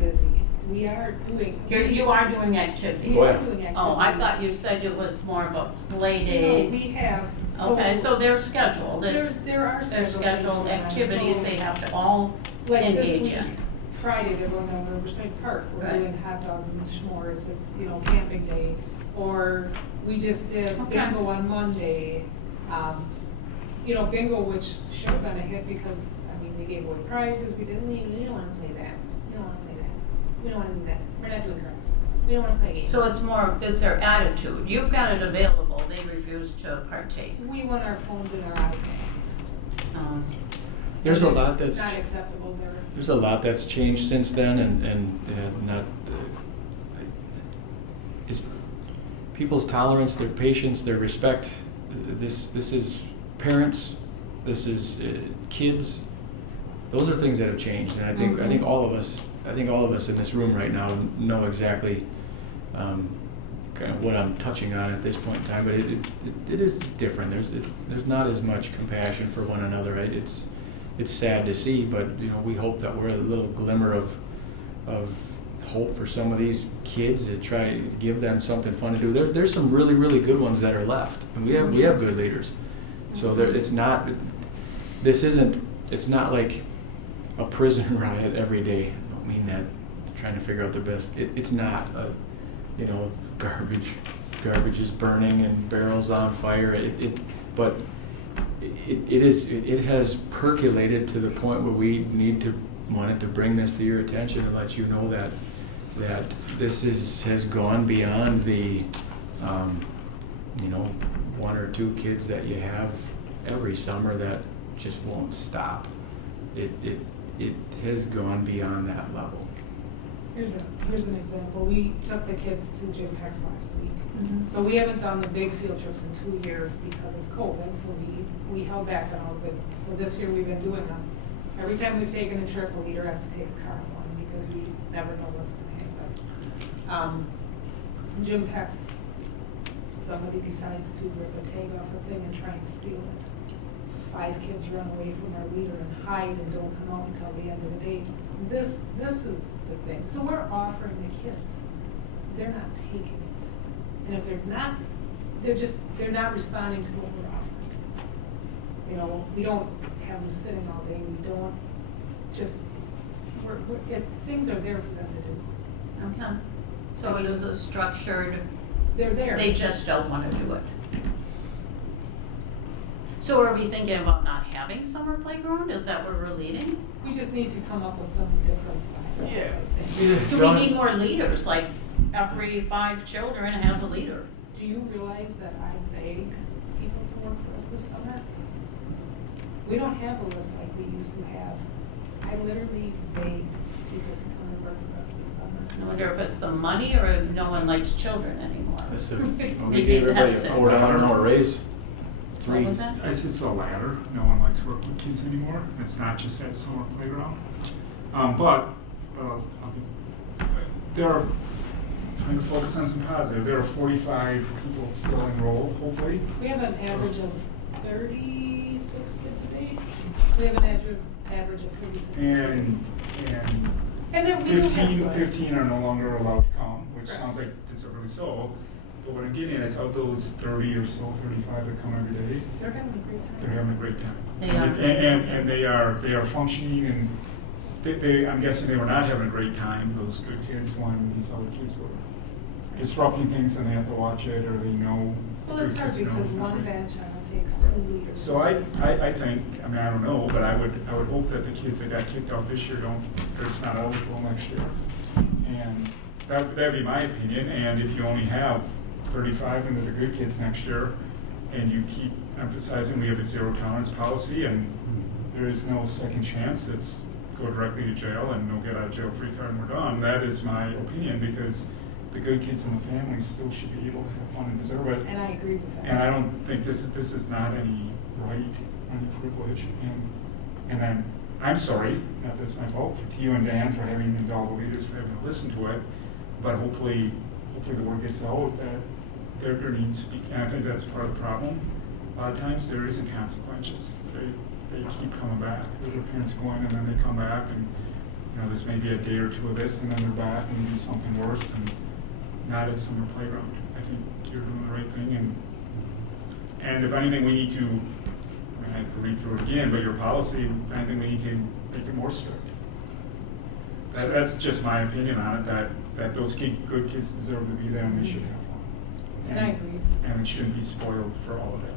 busy. We are doing. You are doing activities? We are doing activities. Oh, I thought you said it was more of a play No, day. we have. Okay, so they're scheduled. There It's- are They're scheduled scheduled things going on. activities So, they have to all like this engage week, in. Friday, they're going down to Riverside Park. We're Right. doing hot dogs and s'mores. It's, camping day. Or we just did Okay. bingo on Monday. Bingo, which should have been a hit because, they gave away prizes. We don't want to play that. We don't want to play that. We don't want to do that. We're not doing crafts. We don't want to play games. So it's their attitude. You've got it available, they refuse to partake. We want our phones and our iPads. There's a And lot it's that's, not acceptable there. there's a lot that's changed since then, and not, is people's tolerance, their patience, their respect. This is parents, this is kids. Those are things that have changed, and I think all of us in this room right now know exactly kind of what I'm touching on at this point in time. But it is different. There's not as much compassion for one another. Right? It's sad to see, but we hope that we're a little glimmer of hope for some of these kids to try to give them something fun to do. There's some really, really good ones that are left, and we have good leaders. So it's not like a prison riot every day. I don't mean that, trying to figure out the best. It's not garbage is burning and barrels on fire. But it has percolated to the point where we wanted to bring this to your attention and let you know that this has gone beyond the one or two kids that you have every summer that just won't stop. It has gone beyond that level. Here's an example. We took the kids to Jim Peck's last week. So we haven't done the big field trips in 2 years because of COVID, so we held back on all of it. So this year we've been doing them. Every time we've taken a trip, a leader has to take a car on one because we never know what's going to happen. Jim Peck's, somebody decides to rip a tag off a thing and try and steal it. 5 kids run away from our leader and hide and don't come out until the end of the day. This is the thing. So we're offering the kids. They're not taking it. And if they're not responding to what we're offering. We don't have them sitting all day. We don't things are there for them to do. Okay. So it is a structured, They're there. they just don't want to do it. So are we thinking about not having summer playground? Is that where we're leading? We just need to come up with some different plans, I think. Do we need more leaders? Like every 5 children has a leader. Do you realize that I begged people to work for us this summer? We don't have a list like we used to have. I literally begged people to come and work for us this summer. I wonder if it's the money or if no one likes children anymore. We gave everybody a that's it. $4 an hour raise. What was that? It's a ladder. No one likes working with kids anymore. It's not just that summer playground. There are, trying to focus on some positive, there are 45 people still enrolled, hopefully. We have an average of 36 kids a day. We have an average of 36 kids a day. And then we do have good. 15 are no longer allowed to come, which Correct. sounds like deservedly so. But what I'm getting at is of those 30 or so, 35 that come every day, They're having a great time. they're having a great time. They are. And they are functioning, and I'm guessing they were not having a great time, those good kids, when these other kids were disrupting things and they have to watch it, or they know. Well, it's good hard kids know because it's not one right. bad child takes 2 leaders. So I think, I don't know, but I would hope that the kids that got kicked out this year they're just not eligible next year. And that'd be my opinion. And if you only have 35 into the good kids next year, and you keep emphasizing we have a 0 tolerance policy and there is no second chance, it's go directly to jail and no get out of jail free card and we're done. That is my opinion, because the good kids in the family still should be able to have fun and deserve it. And I agree with that. And I don't think this is not any right, any privilege. And I'm sorry, not that's my fault, to you and Dan for having and all the leaders for having to listen to it. But hopefully the word gets out that there needs to be, and I think that's part of the problem. A lot of times there isn't consequences. They keep coming back. Their parents going and then they come back, and there's maybe a day or two of this, and then they're back and do something worse, and not at summer playground. I think you're doing the right thing, and if anything, we need to, I have to read through it again, but your policy, if anything, we need to make it more strict. That's just my opinion on it, that those good kids deserve to be there and they should have fun. And I agree. And it shouldn't be spoiled for all of it.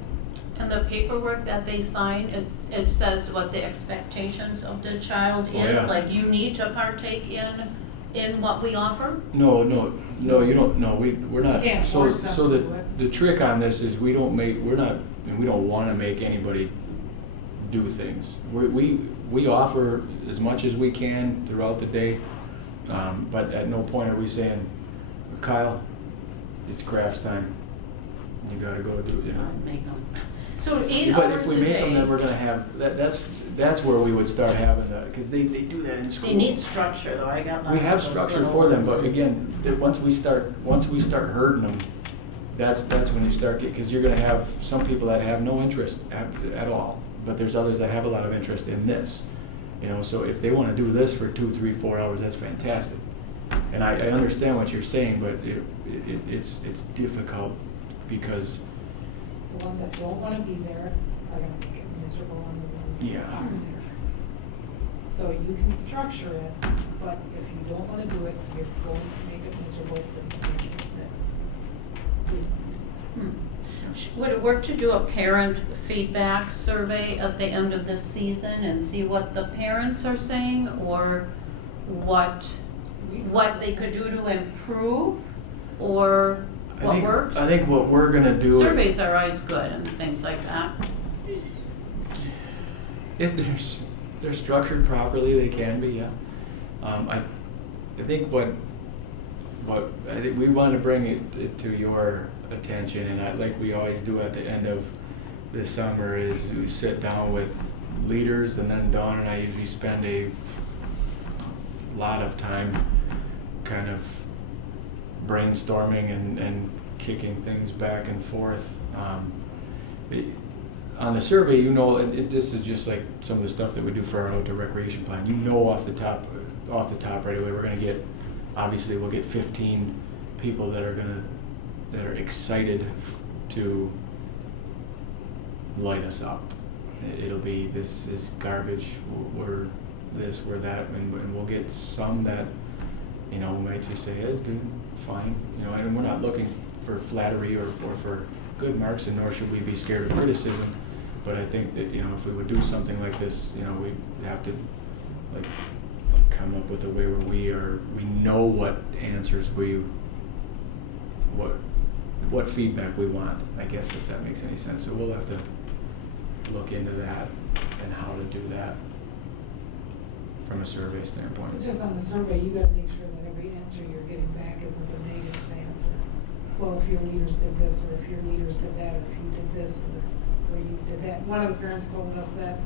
And the paperwork that they sign, it says what the expectations of the child is? yeah. Like, you need to partake in what we offer? No, you don't, no, we're not. You can't So force them to do it. the trick on this is we don't want to make anybody do things. We offer as much as we can throughout the day, but at no point are we saying, Kyle, it's crafts time. You gotta go do it. I'd make them. So 8 But hours if a we make them, day, then we're gonna have, that's where we would start having the, because they do that in school. they need structure though, I got lots We of have those structure little for them, ones. but again, once we start herding them, that's when you start because you're gonna have some people that have no interest at all, but there's others that have a lot of interest in this. So if they wanna do this for 2, 3, 4 hours, that's fantastic. And I understand what you're saying, but it's difficult because, The ones that don't wanna be there are gonna make it miserable on the ones that Yeah. are there. So you can structure it, but if you don't wanna do it, you're going to make it miserable for the kids that do. Would it work to do a parent feedback survey at the end of this season and see what the parents are saying, or what they could do to improve, or what works? I think what we're gonna do. Surveys are always good and things like that. If they're structured properly, they can be, yeah. I think what I think we want to bring it to your attention, and like we always do at the end of the summer, is we sit down with leaders, and then Dawn and I usually spend a lot of time kind of brainstorming and kicking things back and forth. On the survey, this is just like some of the stuff that we do for our outdoor recreation plan. Off the top right away, we're going to get, obviously we'll get 15 people that are excited to light us up. It'll be, this is garbage, we're this, we're that, and we'll get some that, we might just say, hey, it's good, fine, and we're not looking for flattery or for good marks, and nor should we be scared of criticism. But I think that, if we would do something like this, we have to come up with a way where we know what answers what feedback we want, I guess, if that makes any sense. So we'll have to look into that and how to do that from a survey standpoint. But just on the survey, you gotta make sure that every answer you're getting back isn't a negative answer. Well, if your leaders did this, or if your leaders did that, or if you did this, or you did that. One of the parents told us that,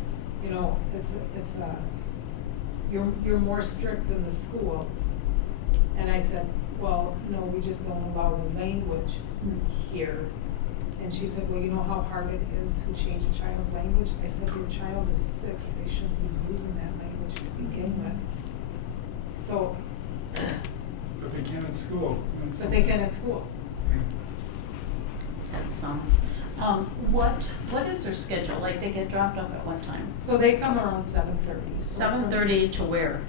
you're more strict than the school. And I said, well, no, we just don't allow the language here. And she said, well, you know how hard it is to change a child's language? I said, your child is 6, they shouldn't be using that language to begin with. So. But they can at school. But they can at school. That's what is their schedule? Like, they get dropped off at what time? So they come around 7:30. 7:30 to where?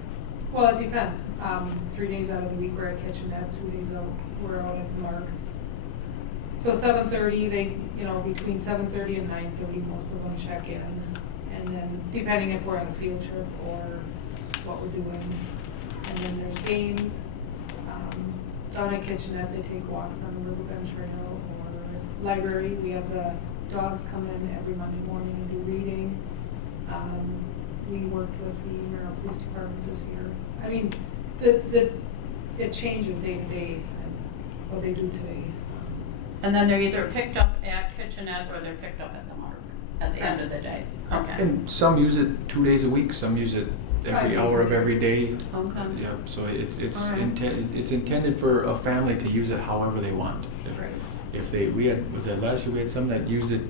Well, it depends. 3 days out of the week we're at Kitchenette, 2 days out we're out at the Mark. So 7:30, they, between 7:30 and 9:30, most of them check in. And then depending if we're on a field trip or what we're doing. And then there's games. Down at Kitchenette, they take walks on the Riverbend Trail or library. We have the dogs come in every Monday morning and do reading. We worked with the Merrill Police Department this year. I mean, it changes day to day what they do today. And then they're either picked up at Kitchenette or they're picked up at the Mark at the end of the day. Okay. And some use it 2 days a week, some use it every hour of every day. Okay. Yeah, so it's All right. it's intended for a family to use it however they want. We had last year we had some that used it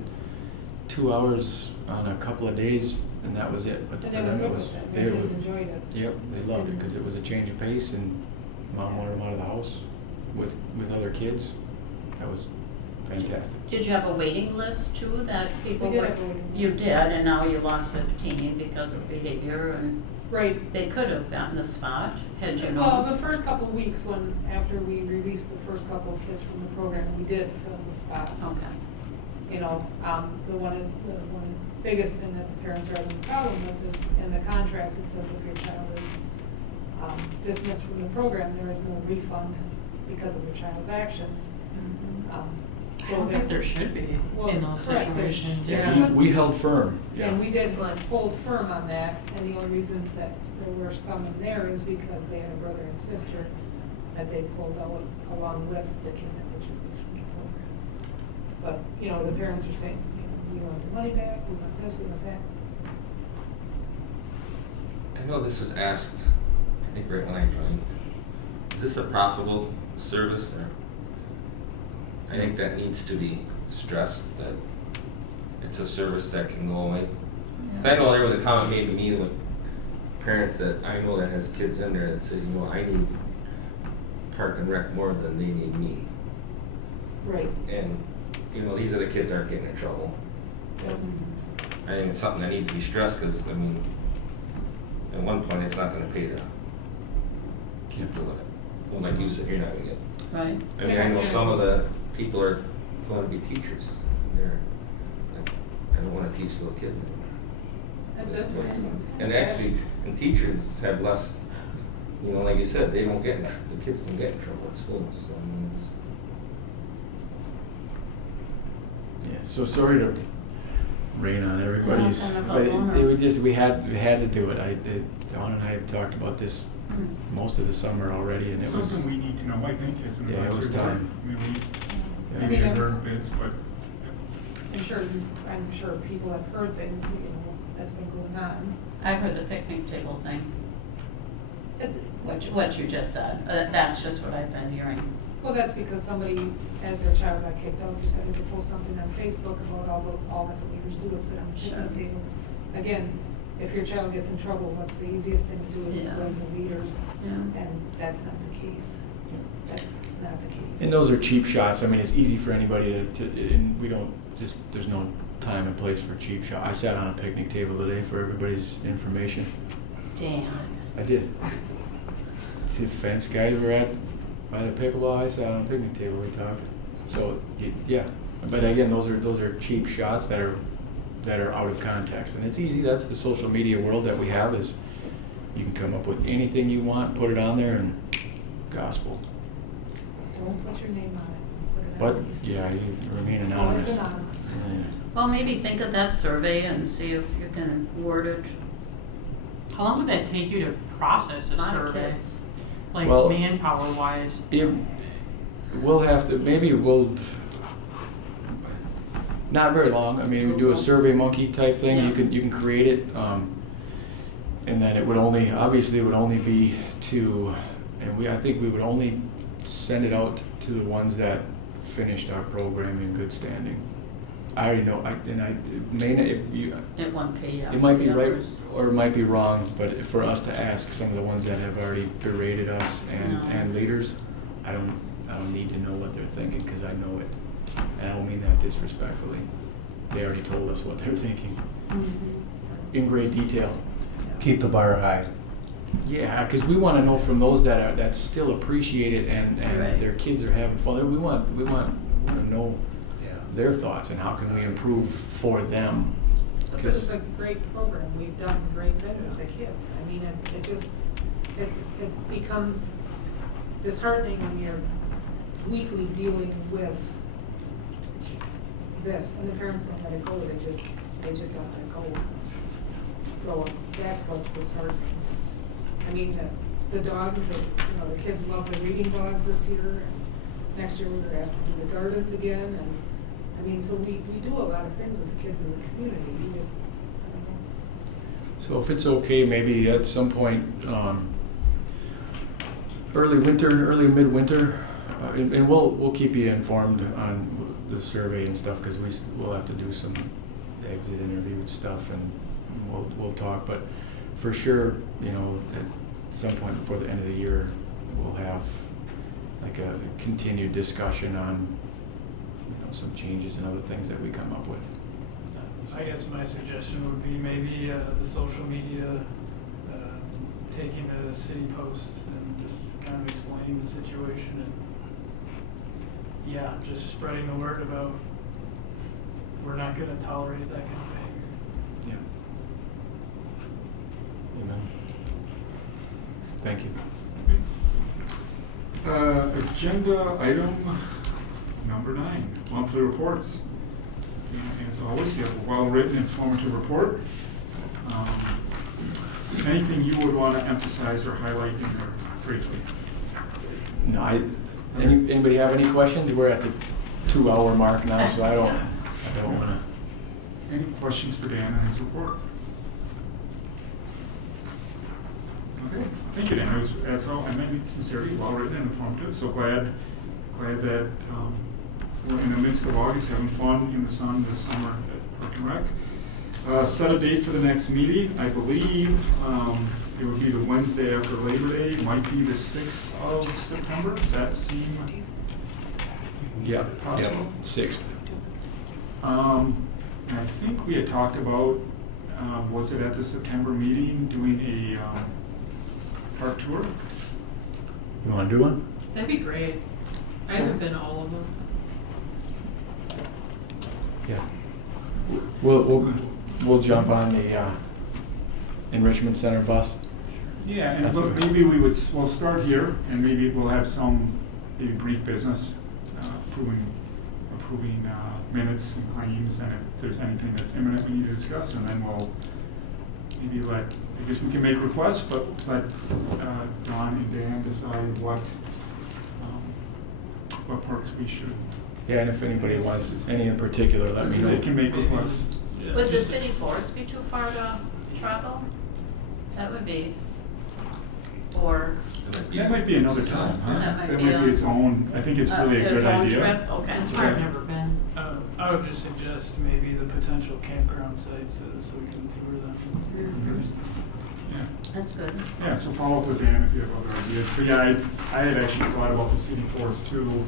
2 hours on a couple of days and that was it. But And for they were them, good it was, with it, they the were, kids enjoyed it. yep, they loved it because it was a change of pace, and mom wanted them out of the house with other kids. That was fantastic. Did you have a waiting list too, that people We did were? have a waiting list. You did, and now you lost 15 because of behavior, and Right. they could have gotten the spot, had you Well, known. the first couple of weeks after we released the first couple of kids from the program, we did fill the spots. Okay. You know, the one biggest thing that the parents are having a problem with is in the contract, it says if your child is dismissed from the program, there is no refund because of your child's actions. I don't think there should be Well, in those correct, there situations. there Yeah. should- We held firm. And we did Good. hold firm on that, and the only reason that there were some in there is because they had a brother and sister that they pulled out along with the kid that was released from the program. But, you know, the parents are saying, you know, we want the money back, we want this, we want that. I know this was asked, I think right when I joined. Is this a profitable service or? I think that needs to be stressed, that it's a service that can go away. 'Cause I know there was a comment made to me with parents that I know that has kids in there that said, you know, I need Park and Rec more than they need me. Right. And, you know, these are the kids that aren't getting in trouble. I think it's something that needs to be stressed, because, I mean, at one point, it's not gonna pay to keep doing it. Well, like you said, you're not gonna get. Right. I mean, I know some of the people are going to be teachers. And they're like, I don't wanna teach little kids anymore. That's And actually, and teachers have less, you know, like you said, they don't get, the kids don't get in trouble at school, so I mean, it's. Yeah, so sorry to rain on everybody's, Yeah, kind of a but bummer. it would just, we had to do it. Dawn and I have talked about this Hmm. most of the summer already, and It's it was, something we need to know, I think, as an Yeah, it was advisory board. time. I mean, Yeah. we maybe learn bits, but I'm sure people have heard things, you know, that's been going on. I heard the picnic table thing, It's, what you just said. That's just what I've been hearing. well, that's because somebody, as their child got kicked out, decided to post something on Facebook about all that the leaders do is sit on the picnic Sure. tables. Again, if your child gets in trouble, what's the easiest thing to do is to Yeah. blame the leaders, Yeah. and that's not the case. That's not the case. and those are cheap shots. I mean, it's easy for anybody to, and we don't, just, there's no time and place for cheap shot. I sat on a picnic table today for everybody's information. Dan. I did. See, the fence guys were at, by the pickleball, I sat on a picnic table, we talked. So, yeah, but again, those are cheap shots that are out of context. And it's easy, that's the social media world that we have, is you can come up with anything you want, put it on there, and gospel. Don't put your name on it. Put it But, on Facebook. yeah, you remain Always anonymous. anonymous. Yeah. Well, maybe think of that survey and see if you can word it. How long would that take you to process a A lot of survey? kids. Like Well- manpower wise? We'll have to, maybe we'll, not very long. I mean, we do a Survey Monkey type thing. Yeah. You can create it, and then it would only, obviously, it would only be to, and I think we would only send it out to the ones that finished our program in good standing. I already know, it may not, It won't pay out. it might be the right others. or it might be wrong, but for us to ask some of the ones that have already berated us No. and leaders, I don't need to know what they're thinking, because I know it. And I don't mean that disrespectfully. They already told us what they're thinking in great detail. Keep the bar high. Yeah, because we want to know from those that still appreciate it and Right. their kids are having fun. We want to know their thoughts and how can we improve for them. It's a great program. We've done great things with the kids. I mean, it becomes disheartening when you're weekly dealing with this, and the parents don't let it go. They just don't let it go. So that's what's disheartening. I mean, the dogs, the kids love the reading dogs this year. And next year we were asked to do the gardens again, and I mean, so we do a lot of things with the kids in the community. We just, I don't know. So if it's okay, maybe at some point, early midwinter, and we'll keep you informed on the survey and stuff, because we'll have to do some exit interview stuff, and we'll talk, but for sure, you know, at some point before the end of the year, we'll have like a continued discussion on, you know, some changes and other things that we come up with. I guess my suggestion would be maybe the social media, taking the city post and just kind of explaining the situation and, yeah, just spreading the word about we're not going to tolerate that kind of behavior. Yeah. Amen. Thank you. Agenda item number 9, monthly reports. And as always, you have a well-written, informative report. Anything you would want to emphasize or highlight in there briefly? No, anybody have any questions? We're at the 2-hour mark now, so I don't want to. Any questions for Dan on his report? Okay, thank you, Dan. It was, as all, I meant sincerely, well written and informative. So glad that we're in the midst of August, having fun in the sun this summer at Park and Rec. Set a date for the next meeting. I believe it would be the Wednesday after Labor Day. It might be the 6th of September. Does that seem possible? 6th. And I think we had talked about, was it at the September meeting, doing a park tour? You want to do one? That'd be great. I haven't been to all of them. Yeah. We'll jump on the Enrichment Center bus. Yeah, and That's look, okay. maybe we'll start here, and maybe we'll have some maybe brief business, approving minutes and claims, and if there's anything that's imminent we need to discuss, and then we'll maybe I guess we can make requests, but let Don and Dan decide what parks we should. Yeah, and if anybody wants any in particular, let me So know. they can make requests. Yeah, Would the just- city forest be too far to travel? That would be, or That might be another time, huh? That might That be might be a- its own, I think it's really a good its own idea. trip? Okay. That's where I've never been. I would just suggest maybe the potential campground sites so we can tour them Mhm. first. Yeah. That's good. Yeah, so follow up with Dan if you have other ideas. But yeah, I had actually thought about the city forest too,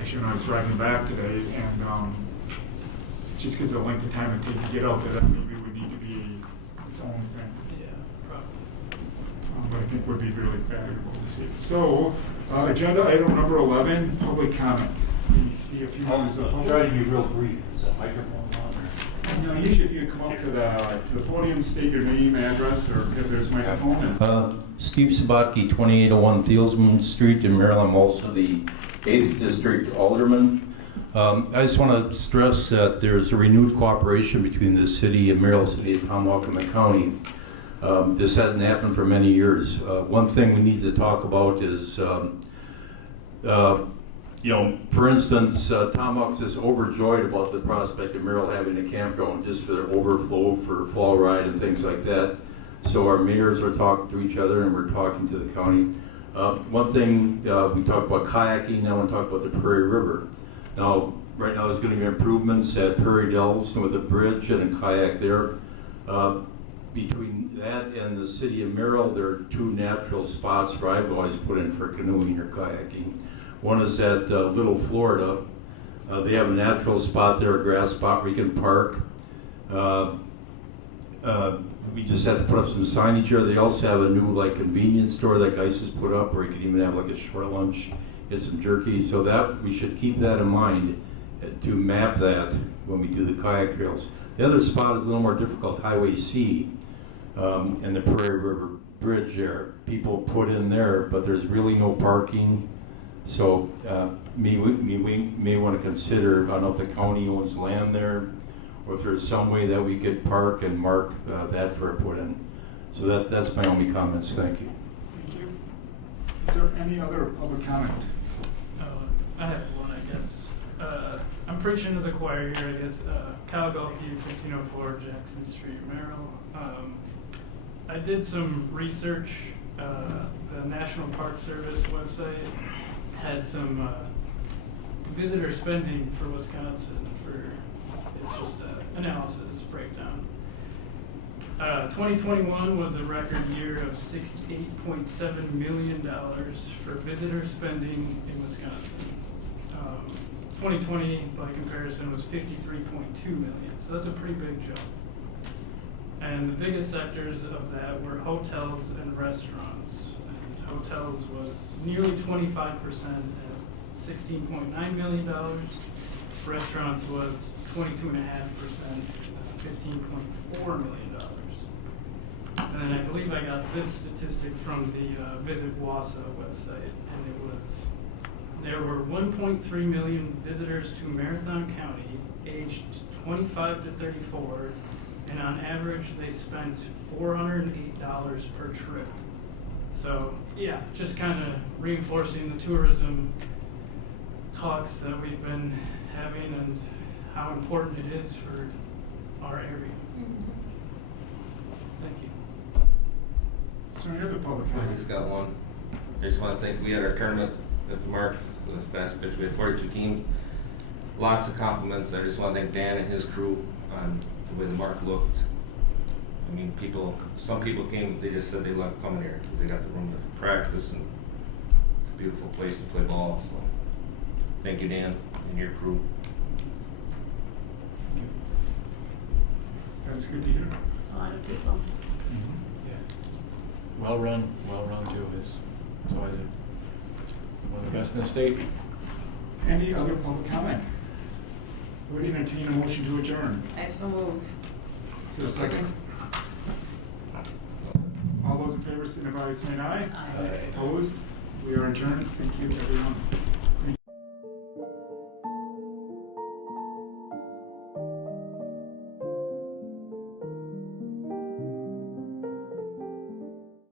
actually when I was driving back today, and just because of the length of time it takes to get out there, that maybe would need to be its own thing. Yeah, probably. But I think would be really valuable to see. So, agenda item number 11, public comment. We see a few members of the public. Try to be real brief. Is that microphone on there? No, usually if you come up to the podium, state your name, address, or if there's a microphone. Steve Sabatke, 2801 Thielsman Street in Merrill. I'm also the 8th District Alderman. I just want to stress that there's a renewed cooperation between the city of Merrill, city of Tomahawk, and the county. This hasn't happened for many years. One thing we need to talk about is, for instance, Tomahawk's is overjoyed about the prospect of Merrill having a campground just for their overflow for fall ride and things like that. So our mayors are talking to each other and we're talking to the county. One thing, we talked about kayaking, now I want to talk about the Prairie River. Now, right now there's going to be improvements at Prairie Dells with a bridge and a kayak there. Between that and the city of Merrill, there are 2 natural spots where I've always put in for canoeing or kayaking. One is at Little Florida. They have a natural spot there, a grass spot where you can park. We just had to put up some signage here. They also have a new convenience store that Geis has put up where you can even have a short lunch, get some jerky. So that we should keep that in mind to map that when we do the kayak trails. The other spot is a little more difficult, Highway C, and the Prairie River Bridge there. People put in there, but there's really no parking. So we may want to consider, I don't know if the county owns land there, or if there's some way that we could park and mark that for a put in. So that's my only comments. Thank you. Thank you. Is there any other public comment? I have one, I guess. I'm preaching to the choir here, I guess. Kyle Galkey, 1504 Jackson Street, Merrill. I did some research. The National Park Service website had some visitor spending for Wisconsin it's just an analysis breakdown. 2021 was a record year of $68.7 million for visitor spending in Wisconsin. 2020, by comparison, was $53.2 million, so that's a pretty big jump. And the biggest sectors of that were hotels and restaurants. And hotels was nearly 25% at $16.9 million. Restaurants was 22.5%, $15.4 million. And then I believe I got this statistic from the Visit Wausau website, and it was, there were 1.3 million visitors to Marathon County aged 25 to 34, and on average they spent $408 per trip. So yeah, just kind of reinforcing the tourism talks that we've been having and how important it is for our area. Thank you. So any other public I comment? just got one. I just want to thank, we had our tournament at the Mark, the fast pitch, we had 42 teams. Lots of compliments. I just want to thank Dan and his crew on the way the Mark looked. I mean, some people came, they just said they loved coming here. They got the room to practice, and it's a beautiful place to play ball, so thank you, Dan, and your crew. That's good to hear. It's a lot of people. Well run too. It's always one of the best in the state. Any other public comment? Would entertain a motion to adjourn. I so move. Is there a second? All those in favor signify by saying aye. Aye. Opposed? We are adjourned. Thank you, everyone.